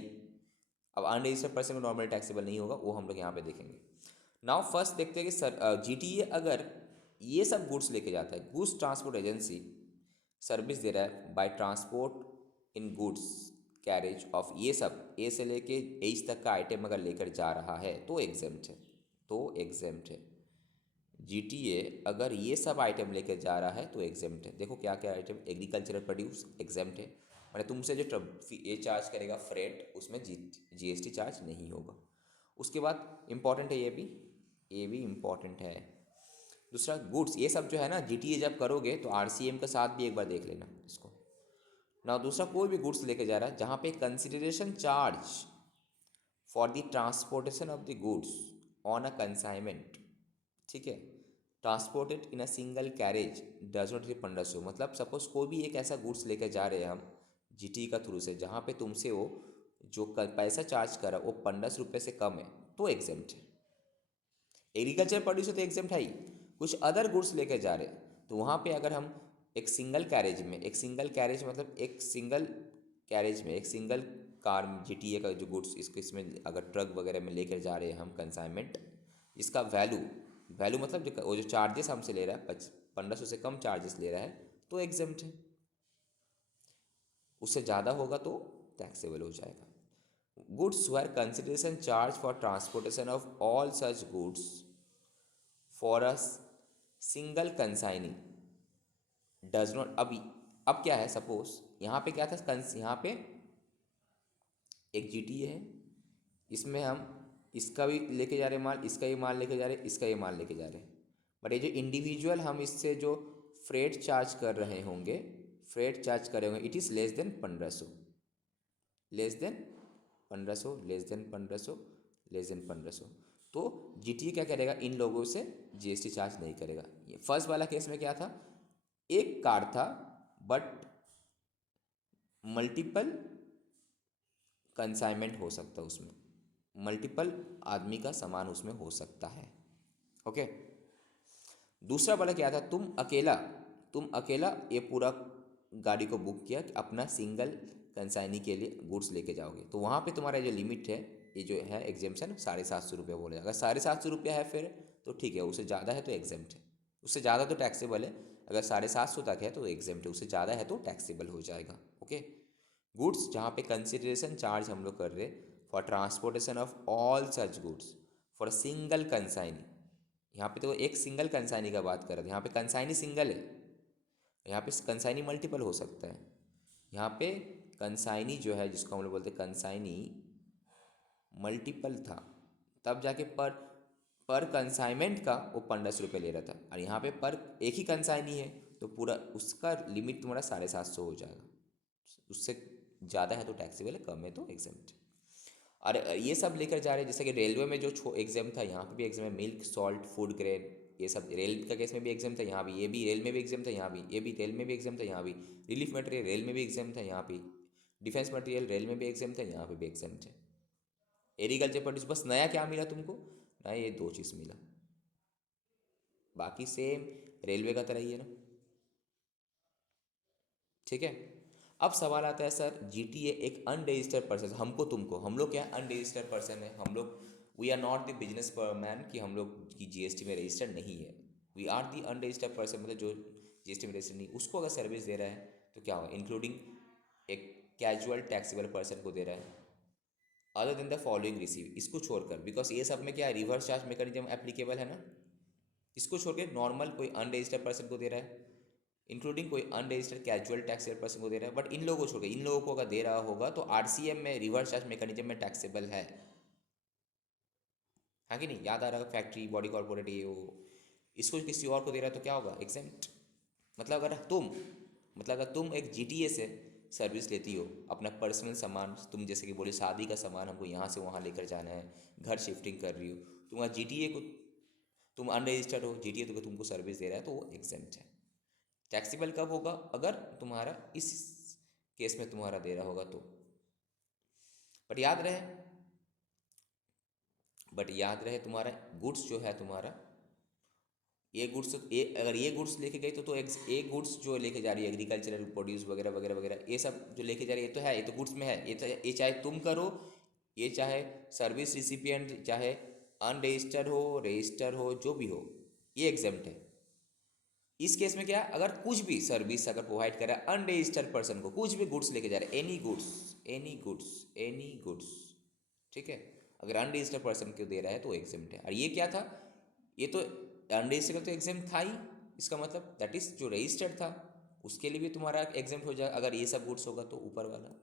अब अनरजिस्टर्ड पर्सन को नॉर्मली टैक्सेबल नहीं होगा, वो हम लोग यहाँ पे देखेंगे। नाउ फर्स्ट देखते हैं कि सर जीटीए अगर ये सब गुड्स लेके जाता है, गुड्स ट्रांसपोर्ट एजेंसी सर्विस दे रहा है by transport in goods carriage of ये सब ए से लेके एच तक का आइटम अगर लेकर जा रहा है तो एग्जेम्प्ट है, तो एग्जेम्प्ट है। जीटीए अगर ये सब आइटम लेकर जा रहा है तो एग्जेम्प्ट है। देखो क्या क्या आइटम, एग्रीकल्चरल प्रोड्यूस एग्जेम्प्ट है, मैंने तुमसे जो ये चार्ज करेगा फ्रेट उसमें जीएसटी चार्ज नहीं होगा। उसके बाद इम्पॉर्टेंट है ये भी इम्पॉर्टेंट है। दूसरा गुड्स ये सब जो है ना जीटीए जब करोगे तो आरसीएम का साथ भी एक बार देख लेना इसको ना। दूसरा कोई भी गुड्स लेके जा रहा है जहाँ पे consideration charge for the transportation of the goods on a consignment, ठीक है, transported in a single carriage does not 1500, मतलब सपोज कोई भी एक ऐसा गुड्स लेकर जा रहे हैं हम जीटी का थ्रू से जहाँ पे तुमसे वो जो पैसा चार्ज करा वो 1500 रुपये से कम है तो एग्जेम्प्ट है। एग्रीकल्चर प्रोड्यूस तो एग्जेम्प्ट है ही। कुछ अदर गुड्स लेकर जा रहे हैं तो वहाँ पे अगर हम एक सिंगल कैरेज में, एक सिंगल कैरेज मतलब एक सिंगल कैरेज में एक सिंगल कार जीटीए का जो गुड्स इसमें अगर ट्रक वगैरह में लेकर जा रहे हैं हम कंसाइनमेंट, इसका वैल्यू मतलब जो वो जो चार्जेस हमसे ले रहा है 1500 से कम चार्जेस ले रहा है तो एग्जेम्प्ट है, उससे ज़्यादा होगा तो टैक्सेबल हो जाएगा। Goods where consideration charge for transportation of all such goods for a single consignee does not. अब क्या है, सपोज यहाँ पे क्या था, यहाँ पे एक जीटीए है, इसमें हम इसका भी लेके जा रहे हैं माल, इसका ये माल लेके जा रहे हैं, इसका ये माल लेके जा रहे हैं, बट ये जो इंडिविजुअल हम इससे जो फ्रेट चार्ज कर रहे होंगे, फ्रेट चार्ज कर रहे होंगे, it is less than 1500, less than 1500, less than 1500, less than 1500, तो जीटीए क्या करेगा, इन लोगों से जीएसटी चार्ज नहीं करेगा। ये फर्स्ट वाला केस में क्या था, एक कार था बट मल्टीपल कंसाइनमेंट हो सकता है, उसमें मल्टीपल आदमी का सामान उसमें हो सकता है, ओके। दूसरा वाला क्या था, तुम अकेला ये पूरा गाड़ी को बुक किया कि अपना सिंगल कंसाइनी के लिए गुड्स लेके जाओगे, तो वहाँ पे तुम्हारा जो लिमिट है, ये जो है एग्जेम्पशन 750 रुपये बोलेगा। अगर 750 रुपया है फिर तो ठीक है, उससे ज़्यादा है तो एग्जेम्प्ट है, उससे ज़्यादा तो टैक्सेबल है। अगर 750 तक है तो एग्जेम्प्ट है, उससे ज़्यादा है तो टैक्सेबल हो जाएगा, ओके। गुड्स जहाँ पे कंसिडरेशन चार्ज हम लोग कर रहे for transportation of all such goods for single consignee, यहाँ पे तो एक सिंगल कंसाइनी का बात कर रहे थे, यहाँ पे कंसाइनी सिंगल है, यहाँ पे कंसाइनी मल्टीपल हो सकता है। यहाँ पे कंसाइनी जो है जिसको हम लोग बोलते हैं कंसाइनी मल्टीपल था, तब जाके पर कंसाइनमेंट का वो 1500 रुपये ले रहा था, और यहाँ पे पर एक ही कंसाइनी है तो पूरा उसका लिमिट तुम्हारा 750 हो जाएगा, उससे ज़्यादा है तो टैक्सेबल है, कम है तो एग्जेम्प्ट। और ये सब लेकर जा रहे हैं, जैसे कि रेलवे में जो एग्जाम था यहाँ पे भी एग्जाम है, मिल्क सॉल्ट फूड ग्रेन, ये सब रेल का केस में भी एग्जाम था, यहाँ भी ये भी रेल में भी एग्जाम था, यहाँ भी ये भी रेल में भी एग्जाम था, यहाँ भी रिलीफ मटेरियल रेल में भी एग्जाम था, यहाँ भी डिफेंस मटेरियल रेल में भी एग्जाम था, यहाँ पे भी एग्जाम है। एग्रीकल्चर प्रोड्यूस बस नया क्या मिला तुमको, नया ये 2 चीज़ मिला, बाकी सेम रेलवे का तरह ही है ना, ठीक है। अब सवाल आता है सर जीटीए एक अनरजिस्टर्ड पर्सन, हमको तुमको, हम लोग क्या अनरजिस्टर्ड पर्सन है, हम लोग we are not the business man कि हम लोग की जीएसटी में रजिस्टर्ड नहीं है, we are the unregistered person, मतलब जो जीएसटी में रजिस्टर्ड नहीं, उसको अगर सर्विस दे रहा है तो क्या होगा, इंक्लूडिंग एक कैजुअल टैक्सेबल पर्सन को दे रहा है, other then the following receive, इसको छोड़कर, बिकॉज ये सब में क्या है रिवर्स चार्ज मैकेनिज्म एप्लीकेबल है ना, इसको छोड़ के नॉर्मल कोई अनरजिस्टर्ड पर्सन को दे रहा है, इंक्लूडिंग कोई अनरजिस्टर्ड कैजुअल टैक्सेबल पर्सन को दे रहा है, बट इन लोगों को छोड़ के, इन लोगों को अगर दे रहा होगा तो आरसीएम में रिवर्स चार्ज मैकेनिज्म में टैक्सेबल है कि नहीं, याद आ रहा है, फैक्ट्री बॉडी कॉर्पोरेट ये वो, इसको किसी और को दे रहा है तो क्या होगा, एग्जेम्प्ट। मतलब अगर तुम एक जीटीए से सर्विस लेती हो, अपना पर्सनल सामान, तुम जैसे कि बोले शादी का सामान हमको यहाँ से वहाँ लेकर जाना है, घर शिफ्टिंग कर रही हो, तुम जीटीए को, तुम अनरजिस्टर्ड हो, जीटीए तो तुमको सर्विस दे रहा है तो वो एग्जेम्प्ट है। टैक्सेबल कब होगा, अगर तुम्हारा इस केस में तुम्हारा दे रहा होगा तो, बट याद रहे तुम्हारा गुड्स जो है तुम्हारा ये गुड्स अगर ये गुड्स लेके गई तो ये गुड्स जो लेके जा रही है एग्रीकल्चरल प्रोड्यूस वगैरह वगैरह वगैरह, ये सब जो लेके जा रही है ये तो है, ये तो गुड्स में है। ये चाहे तुम करो, ये चाहे सर्विस रिसिपिएंट, चाहे अनरजिस्टर्ड हो, रजिस्टर हो, जो भी हो, ये एग्जेम्प्ट है। इस केस में क्या, अगर कुछ भी सर्विस अगर प्रोवाइड कर रहा है अनरजिस्टर्ड पर्सन को, कुछ भी गुड्स लेके जा रहा है, एनी गुड्स, ठीक है, अगर अनरजिस्टर्ड पर्सन को दे रहा है तो एग्जेम्प्ट है। और ये क्या था, ये तो अनरजिस्टर्ड तो एग्जेम्प्ट था ही, इसका मतलब दैट इज जो रजिस्टर्ड था उसके लिए भी तुम्हारा एग्जेम्प्ट हो जाएगा अगर ये सब गुड्स होगा तो ऊपर वाला।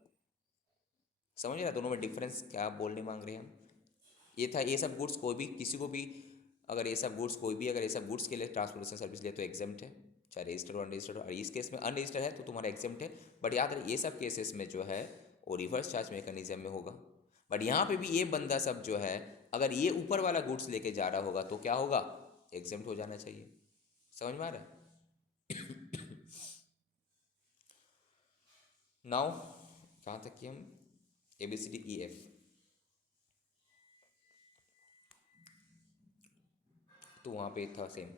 समझ रहा दोनों में डिफरेंस क्या बोलने मांग रहे हैं हम। ये था ये सब गुड्स कोई भी किसी को भी अगर ये सब गुड्स कोई भी अगर ये सब गुड्स के लिए ट्रांसपोर्टेशन सर्विस ले तो एग्जेम्प्ट है, चाहे रजिस्टर्ड और अनरजिस्टर्ड। और इस केस में अनरजिस्टर्ड है तो तुम्हारा एग्जेम्प्ट है। बट याद रहे ये सब केसेस में जो है वो रिवर्स चार्ज मैकेनिज्म में होगा। बट यहाँ पे भी ये बंदा सब जो है अगर ये ऊपर वाला गुड्स लेके जा रहा होगा तो क्या होगा, एग्जेम्प्ट हो जाना चाहिए। समझ में आ रहा है। नाउ कहाँ तक कि हम ABCDEF, तो वहाँ पे था same.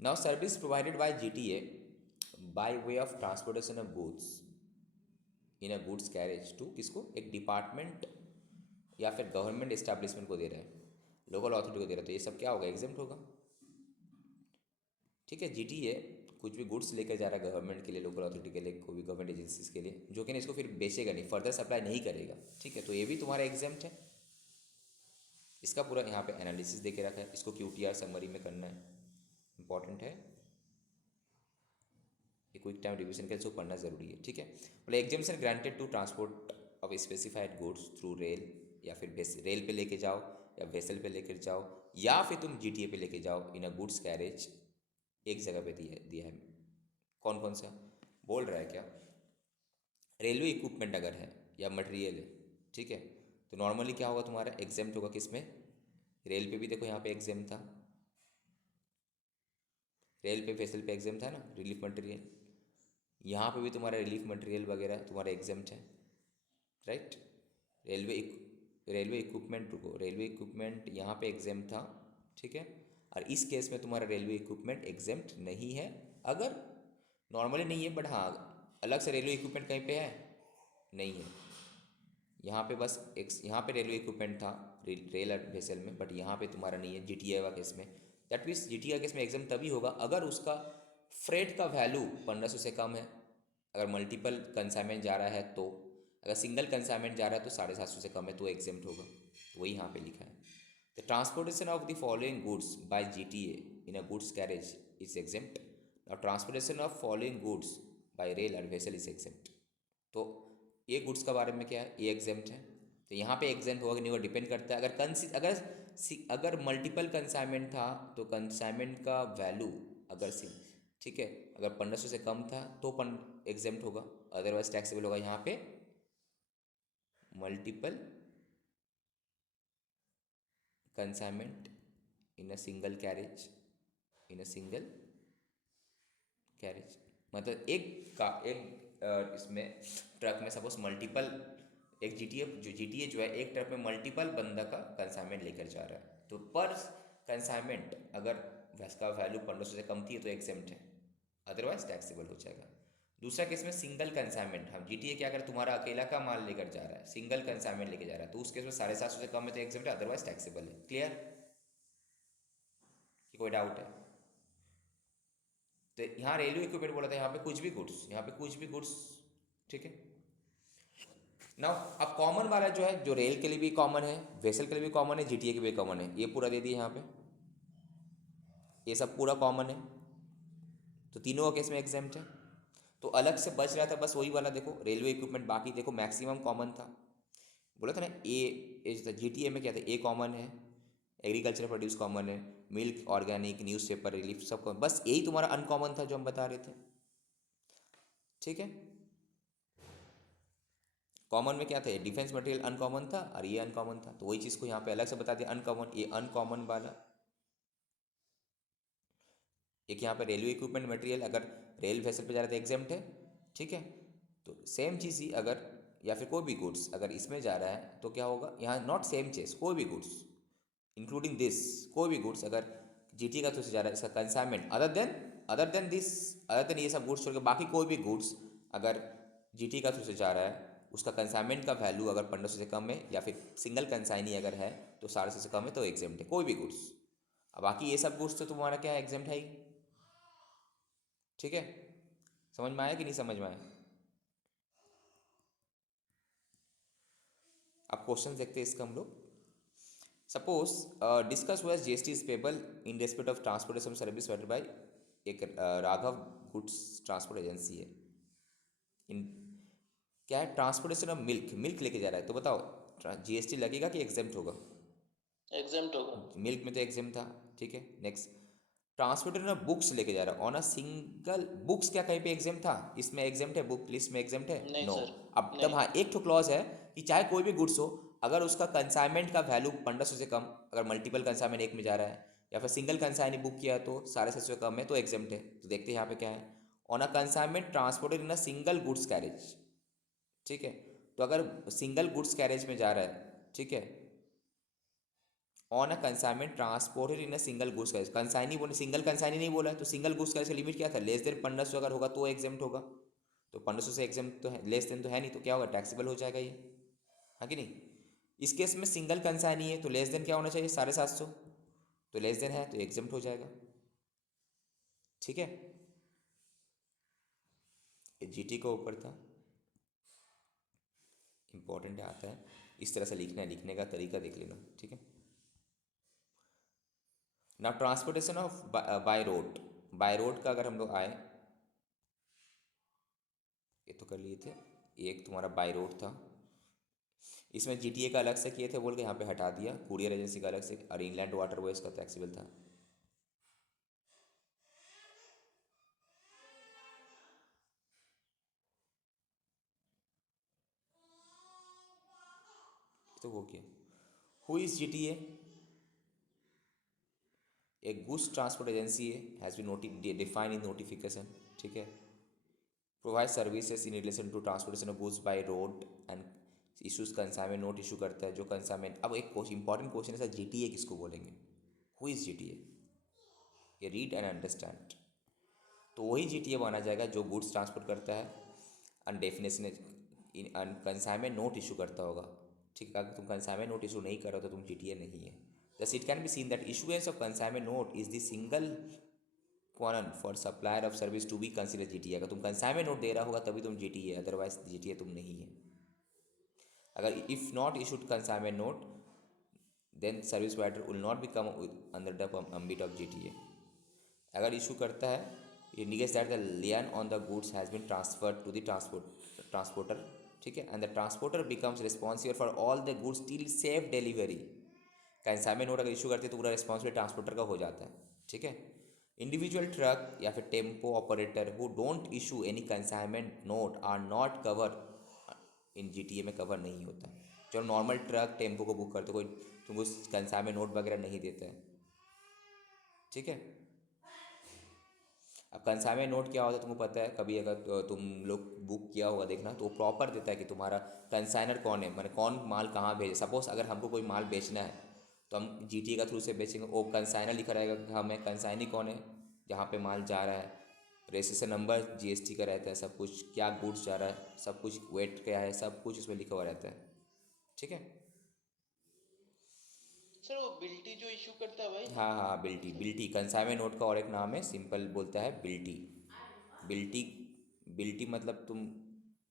Now service provided by GTA by way of transportation of goods in a goods carriage to किसको, एक डिपार्टमेंट या फिर गवर्नमेंट एस्टैब्लिशमेंट को दे रहा है, लोकल अथॉरिटी को दे रहा है, तो ये सब क्या होगा, एग्जेम्प्ट होगा। ठीक है, GTA कुछ भी गुड्स लेकर जा रहा है गवर्नमेंट के लिए, लोकल अथॉरिटी के लिए, कोई भी गवर्नमेंट एजेंसीज के लिए, जो कि इसको फिर बेचेगा नहीं, फर्दर सप्लाई नहीं करेगा, ठीक है, तो ये भी तुम्हारा एग्जेम्प्ट है। इसका पूरा यहाँ पे एनालिसिस दे के रखा है, इसको QTR समरी में करना है, इंपॉर्टेंट है, ये क्विक टाइम रिविजन के लिए पढ़ना जरूरी है। ठीक है, बोले exemption granted to transport of specified goods through rail, या फिर रेल पे लेके जाओ या वेसल पे लेकर जाओ, या फिर तुम GTA पे लेके जाओ इन अ गुड्स कैरेज, एक जगह पे दिया है। कौन कौन सा बोल रहा है क्या, रेलवे इक्विपमेंट अगर है या मटेरियल है, ठीक है, तो नॉर्मली क्या होगा तुम्हारा एग्जेम्प्ट होगा किसमें, रेल पे भी देखो यहाँ पे एग्जाम था, रेल पे वेसल पे एग्जाम था ना, रिलीफ मटेरियल, यहाँ पे भी तुम्हारा रिलीफ मटेरियल वगैरह तुम्हारा एग्जाम्ट है, राइट। रेलवे इक्विपमेंट रुको, रेलवे इक्विपमेंट यहाँ पे एग्जाम था, ठीक है, और इस केस में तुम्हारा रेलवे इक्विपमेंट एग्जाम्ट नहीं है, अगर नॉर्मली नहीं है, बट हाँ अलग से रेलवे इक्विपमेंट कहीं पे है, नहीं है, यहाँ पे बस एक यहाँ पे रेलवे इक्विपमेंट था रेल और वेसल में, बट यहाँ पे तुम्हारा नहीं है GTA का केस में। दैट मीन्स GTA केस में एग्जाम तभी होगा अगर उसका फ्रेट का वैल्यू 1500 से कम है, अगर मल्टीपल कंसाइनमेंट जा रहा है तो, अगर सिंगल कंसाइनमेंट जा रहा है तो 750 से कम है तो एग्जाम्ट होगा, तो वही यहाँ पे लिखा है। The transportation of the following goods by GTA in a goods carriage is exempt. Now transportation of following goods by rail और वेसल इज एग्जेम्प्ट। तो ये गुड्स का बारे में क्या है, ये एग्जेम्प्ट है, तो यहाँ पे एग्जेम्प्ट होगा कि नहीं, वो डिपेंड करता है। अगर मल्टीपल कंसाइनमेंट था तो कंसाइनमेंट का वैल्यू अगर ठीक है, अगर 1500 से कम था तो एग्जेम्प्ट होगा, अदरवाइज टैक्सेबल होगा। यहाँ पे multiple consignment in a single carriage, मतलब इसमें ट्रक में सपोज मल्टीपल, एक GTA जो है एक ट्रक में मल्टीपल बंदा का कंसाइनमेंट लेकर जा रहा है, तो पर कंसाइनमेंट अगर उसका वैल्यू 1500 से कम थी तो एग्जेम्प्ट है, अदरवाइज टैक्सेबल हो जाएगा। दूसरा केस में सिंगल कंसाइनमेंट, हम GTA क्या अगर तुम्हारा अकेला का माल लेकर जा रहा है, सिंगल कंसाइनमेंट लेकर जा रहा है, तो उस केस में 750 से कम है तो एग्जेम्प्ट है, अदरवाइज टैक्सेबल है। क्लियर, कि कोई डाउट है? तो यहाँ रेलवे इक्विपमेंट बोला था, यहाँ पे कुछ भी गुड्स, ठीक है। नाउ अब कॉमन वाला जो है, जो रेल के लिए भी कॉमन है, वेसल के लिए भी कॉमन है, GTA के लिए भी कॉमन है, ये पूरा दे दिए यहाँ पे, ये सब पूरा कॉमन है, तो तीनों केस में एग्जेम्प्ट है। तो अलग से बच रहा था बस वही वाला, देखो रेलवे इक्विपमेंट, बाकी देखो मैक्सिमम कॉमन था। बोला था ना GTA में क्या था, ए कॉमन है, एग्रीकल्चर प्रोड्यूस कॉमन है, मिल्क, ऑर्गेनिक, न्यूज़पेपर, रिलीफ सब कॉमन, बस यही तुम्हारा अनकॉमन था जो हम बता रहे थे, ठीक है। कॉमन में क्या था, डिफेंस मटेरियल अनकॉमन था और ये अनकॉमन था, तो वही चीज़ को यहाँ पे अलग से बता दिया अनकॉमन, ये अनकॉमन वाला। एक यहाँ पे रेलवे इक्विपमेंट मटेरियल अगर रेल वेसल पे जा रहा था एग्जेम्प्ट है, ठीक है, तो सेम चीज़ ही अगर, या फिर कोई भी गुड्स अगर इसमें जा रहा है तो क्या होगा, यहाँ नॉट सेम चीज़, कोई भी गुड्स इंक्लूडिंग दिस, कोई भी गुड्स अगर जीटी का थ्रू से जा रहा है, इसका कंसाइनमेंट अदर देन ये सब गुड्स छोड़ के बाकी कोई भी गुड्स अगर जीटी का थ्रू से जा रहा है, उसका कंसाइनमेंट का वैल्यू अगर 1500 से कम है या फिर सिंगल कंसाइनी अगर है तो 650 से कम है तो एग्जेम्प्ट है कोई भी गुड्स। अब बाकी ये सब गुड्स तो तुम्हारा क्या है, एग्जेम्प्ट है ही। ठीक है, समझ में आया कि नहीं समझ में आया? अब क्वेश्चन देखते हैं इसका हम लोग। सपोज डिस्कस हुआ GST is payable in respect of transportation service provided bye एक राघव गुड्स ट्रांसपोर्ट एजेंसी है। इन क्या है, ट्रांसपोर्टेशन ऑफ मिल्क लेके जा रहा है, तो बताओ जीएसटी लगेगा कि एग्जेम्प्ट होगा? एग्जाम्प्ट होगा। मिल्क में तो एग्जेम्प्ट था। ठीक है, नेक्स्ट ट्रांसपोर्टेशन ऑफ बुक्स लेके जा रहा है ऑन अ सिंगल बुक्स, क्या कहीं पे एग्जेम्प्ट था? इसमें एग्जेम्प्ट है, बुक लिस्ट में एग्जेम्प्ट है? नहीं नो। सर, अब तब नहीं। हाँ एक तो क्लॉज है कि चाहे कोई भी गुड्स हो, अगर उसका कंसाइनमेंट का वैल्यू 1500 से कम, अगर मल्टीपल कंसाइनमेंट एक में जा रहा है या फिर सिंगल कंसाइनी बुक किया है तो 750 से कम है तो एग्जेम्प्ट है। तो देखते हैं यहाँ पे क्या है, on a consignment transported in a single goods carriage. ठीक है, तो अगर सिंगल गुड्स कैरेज में जा रहा है, ठीक है, on a consignment transported in a single goods carriage, consignee बोले, सिंगल कंसाइनी नहीं बोला है, तो सिंगल गुड्स कैरेज का लिमिट क्या था, लेस देन 1500 अगर होगा तो एग्जेम्प्ट होगा। तो 1500 से एग्जेम्प्ट तो है, लेस देन तो है नहीं, तो क्या होगा, टैक्सेबल हो जाएगा ये, हाँ कि नहीं? इस केस में सिंगल कंसाइनी है तो लेस देन क्या होना चाहिए, 750, तो लेस देन है तो एग्जेम्प्ट हो जाएगा। ठीक है, ये जीटी का ऊपर था, इंपॉर्टेंट आता है, इस तरह से लिखना है, लिखने का तरीका देख लेना। ठीक है, ना ट्रांसपोर्टेशन ऑफ बाय रोड का अगर हम लोग आए, ये तो कर लिए थे, एक तुम्हारा बाय रोड था, इसमें जीटीए का अलग से किए थे बोल के यहाँ पे हटा दिया, कुरियर एजेंसी का अलग से, और इनलैंड वाटरवेज का टैक्सेबल था। तो वो क्या, हु इज जीटीए? एक गुड्स ट्रांसपोर्ट एजेंसी है, has been defined in notification. ठीक है, provide services in relation to transportation of goods by road and issues consignment note issue करता है, जो कंसाइनमेंट। अब एक इंपॉर्टेंट क्वेश्चन है सर, जीटीए किसको बोलेंगे, हु इज जीटीए? ये रीड एंड अंडरस्टैंड, तो वही जीटीए माना जाएगा जो गुड्स ट्रांसपोर्ट करता है and definition in consignment note issue करता होगा। ठीक है, अगर तुम कंसाइनमेंट नोट इशू नहीं करो तो तुम जीटीए नहीं है। Thus, it can be seen that issuance of consignment note is the single quantum for supplier of service to be considered GTA। अगर तुम consignment note दे रहा होगा तभी तुम GTA है, अदरवाइज GTA तुम नहीं है। अगर if not issued consignment note then service provider will not become under the ambit of GTA। अगर इशू करता है, it indicates that the lien on the goods has been transferred to the transporter। ठीक है, and the transporter becomes responsible for all the goods till safe delivery। Consignment note अगर issue करते हैं तो पूरा रिस्पॉन्सिबिलिटी ट्रांसपोर्टर का हो जाता है। ठीक है, इंडिविजुअल ट्रक या फिर tempo operator who don't issue any consignment note are not cover in GTA में, कवर नहीं होता। जो नॉर्मल ट्रक टेम्पो को बुक करते, कोई तुमको कंसाइनमेंट नोट वगैरह नहीं देता है। ठीक है, अब कंसाइनमेंट नोट क्या होता है तुमको पता है, कभी अगर तुम लोग बुक किया होगा देखना, तो वो प्रॉपर देता है कि तुम्हारा कंसाइनर कौन है, मैंने कौन माल कहाँ भेजे। सपोज अगर हमको कोई माल बेचना है तो हम जीटीए का थ्रू से बेचेंगे, वो कंसाइनर लिखा रहेगा कि हमें कंसाइनी कौन है, जहाँ पे माल जा रहा है, रजिस्ट्रेशन नंबर जीएसटी का रहता है, सब कुछ, क्या गुड्स जा रहा है, सब कुछ, वेट क्या है, सब कुछ इसमें लिखा हुआ रहता है। ठीक है, सर वो बिल्टी जो इशू करता है भाई। हाँ हाँ, बिल्टी, बिल्टी कंसाइनमेंट नोट का और एक नाम है, सिंपल बोलता है बिल्टी। बिल्टी, बिल्टी मतलब तुम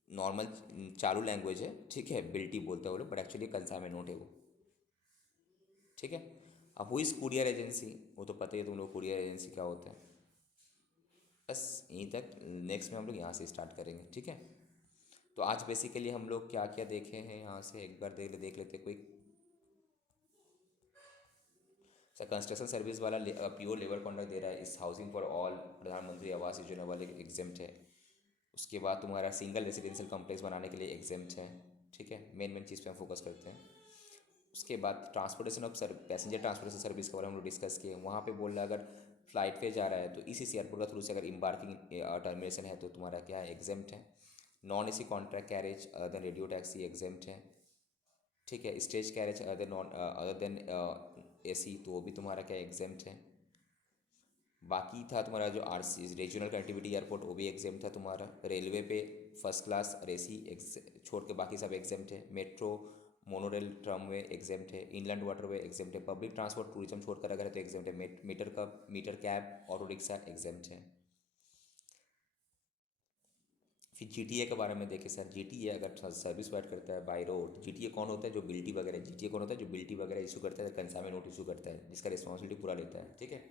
नॉर्मल चालू लैंग्वेज है, ठीक है, बिल्टी बोलते हैं वो लोग, बट एक्चुअली कंसाइनमेंट नोट है वो। ठीक है, अब हुई इस कुरियर एजेंसी, वो तो पता ही है तुम लोग कुरियर एजेंसी क्या होता है। बस यहीं तक, नेक्स्ट में हम लोग यहाँ से स्टार्ट करेंगे। ठीक है, तो आज बेसिकली हम लोग क्या क्या देखे हैं यहाँ से एक बार देख लेते कोई। सर कंस्ट्रक्शन सर्विस वाला प्योर लेबर कॉन्ट्रैक्ट दे रहा है, इस हाउसिंग फॉर ऑल प्रधानमंत्री आवास योजना वाले एग्जेम्प्ट है। उसके बाद तुम्हारा सिंगल रेसिडेंशियल कॉम्प्लेक्स बनाने के लिए एग्जेम्प्ट है। ठीक है, मेन चीज़ पे हम फोकस करते हैं। उसके बाद transportation of passenger transportation service का बारे में हम लोग डिस्कस किए, वहाँ पे बोल रहा है अगर फ्लाइट पे जा रहा है तो इसी एयरपोर्ट का थ्रू से अगर इम्बार्किंग टर्मिनेशन है तो तुम्हारा क्या है, एग्जेम्प्ट है। Non AC contract carriage other than radio taxi exempt है। ठीक है, stage carriage other than AC तो वो भी तुम्हारा क्या, एग्जेम्प्ट है। बाकी था तुम्हारा जो आरसी रीजनल कनेक्टिविटी एयरपोर्ट, वो भी एग्जाम था तुम्हारा। रेलवे पे फर्स्ट क्लास और एसी छोड़ के बाकी सब एग्जाम थे। मेट्रो, मोनोरेल, ट्रामवे एग्जाम थे। इनलैंड वाटरवे एग्जाम थे। पब्लिक ट्रांसपोर्ट टूरिज्म छोड़कर अगर है तो एग्जाम थे। Meter cab, auto rickshaw exempt थे। फिर जीटीए के बारे में देखें सर। जीटीए अगर सर्विस प्रोवाइड करता है बाय रोड, जीटीए कौन होता है? जो बिल्टी वगैरह, जीटीए कौन होता है? जो बिल्टी वगैरह इशू करता है, कंसाइनमेंट नोट इशू करता है, जिसका रिस्पॉन्सिबिलिटी पूरा लेता है, ठीक है।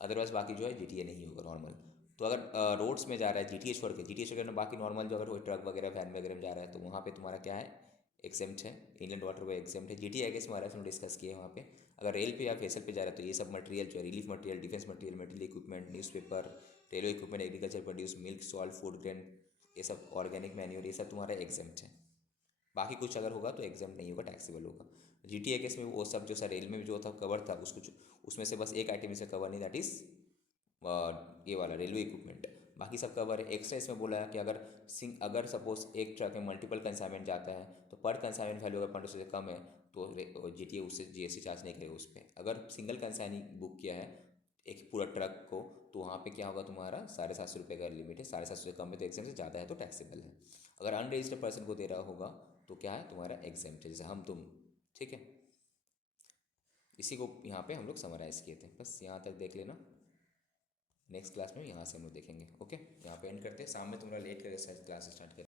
अदरवाइज बाकी जो है जीटीए नहीं होगा नॉर्मल। तो अगर रोड्स में जा रहा है जीटीए छोड़ के बाकी नॉर्मल जो अगर कोई ट्रक वगैरह वैन वगैरह में जा रहा है तो वहाँ पे तुम्हारा क्या है? एग्जेम्प्ट है। इनलैंड वाटरवे एग्जेम्प्ट है। जीटीए आगे हमारा हमने डिस्कस किया है वहाँ पे। अगर रेल पे या फेसल पे जा रहा है तो ये सब मटेरियल जो है, relief material, defence material, metal equipment, newspaper, railway equipment, agriculture produce, milk, salt, food grain, ये सब ऑर्गेनिक मैन्योर, ये सब तुम्हारा एग्जेम्प्ट है। बाकी कुछ अगर होगा तो एग्जाम नहीं होगा, टैक्सेबल होगा। जीटीए केस में वो सब जो सर रेल में जो था कवर था, उसको उसमें से बस एक आइटम से कवर नहीं, दैट इज़ ये वाला रेलवे इक्विपमेंट। बाकी सब कवर है। एक्स्ट्रा इसमें बोला है कि अगर सपोज एक ट्रक में मल्टीपल कंसाइनमेंट जाता है तो पर कंसाइनमेंट वैल्यू अगर 1500 से कम है तो जीटीए उससे जीएसटी चार्ज नहीं करेगा उस पर। अगर सिंगल कंसाइनिंग बुक किया है एक पूरा ट्रक को तो वहाँ पे क्या होगा? तुम्हारा 750 रुपये का लिमिट है। 750 से कम है तो एग्जाम से ज़्यादा है तो टैक्सेबल है। अगर अनरजिस्टर्ड पर्सन को दे रहा होगा तो क्या है? तुम्हारा एग्जाम है, जैसे हम तुम, ठीक है। इसी को यहाँ पे हम लोग समराइज़ किए थे। बस यहाँ तक देख लेना। नेक्स्ट क्लास में यहाँ से हम लोग देखेंगे। ओके, यहाँ पे एंड करते हैं। शाम में तुम्हारा लेट करके क्लास स्टार्ट करें।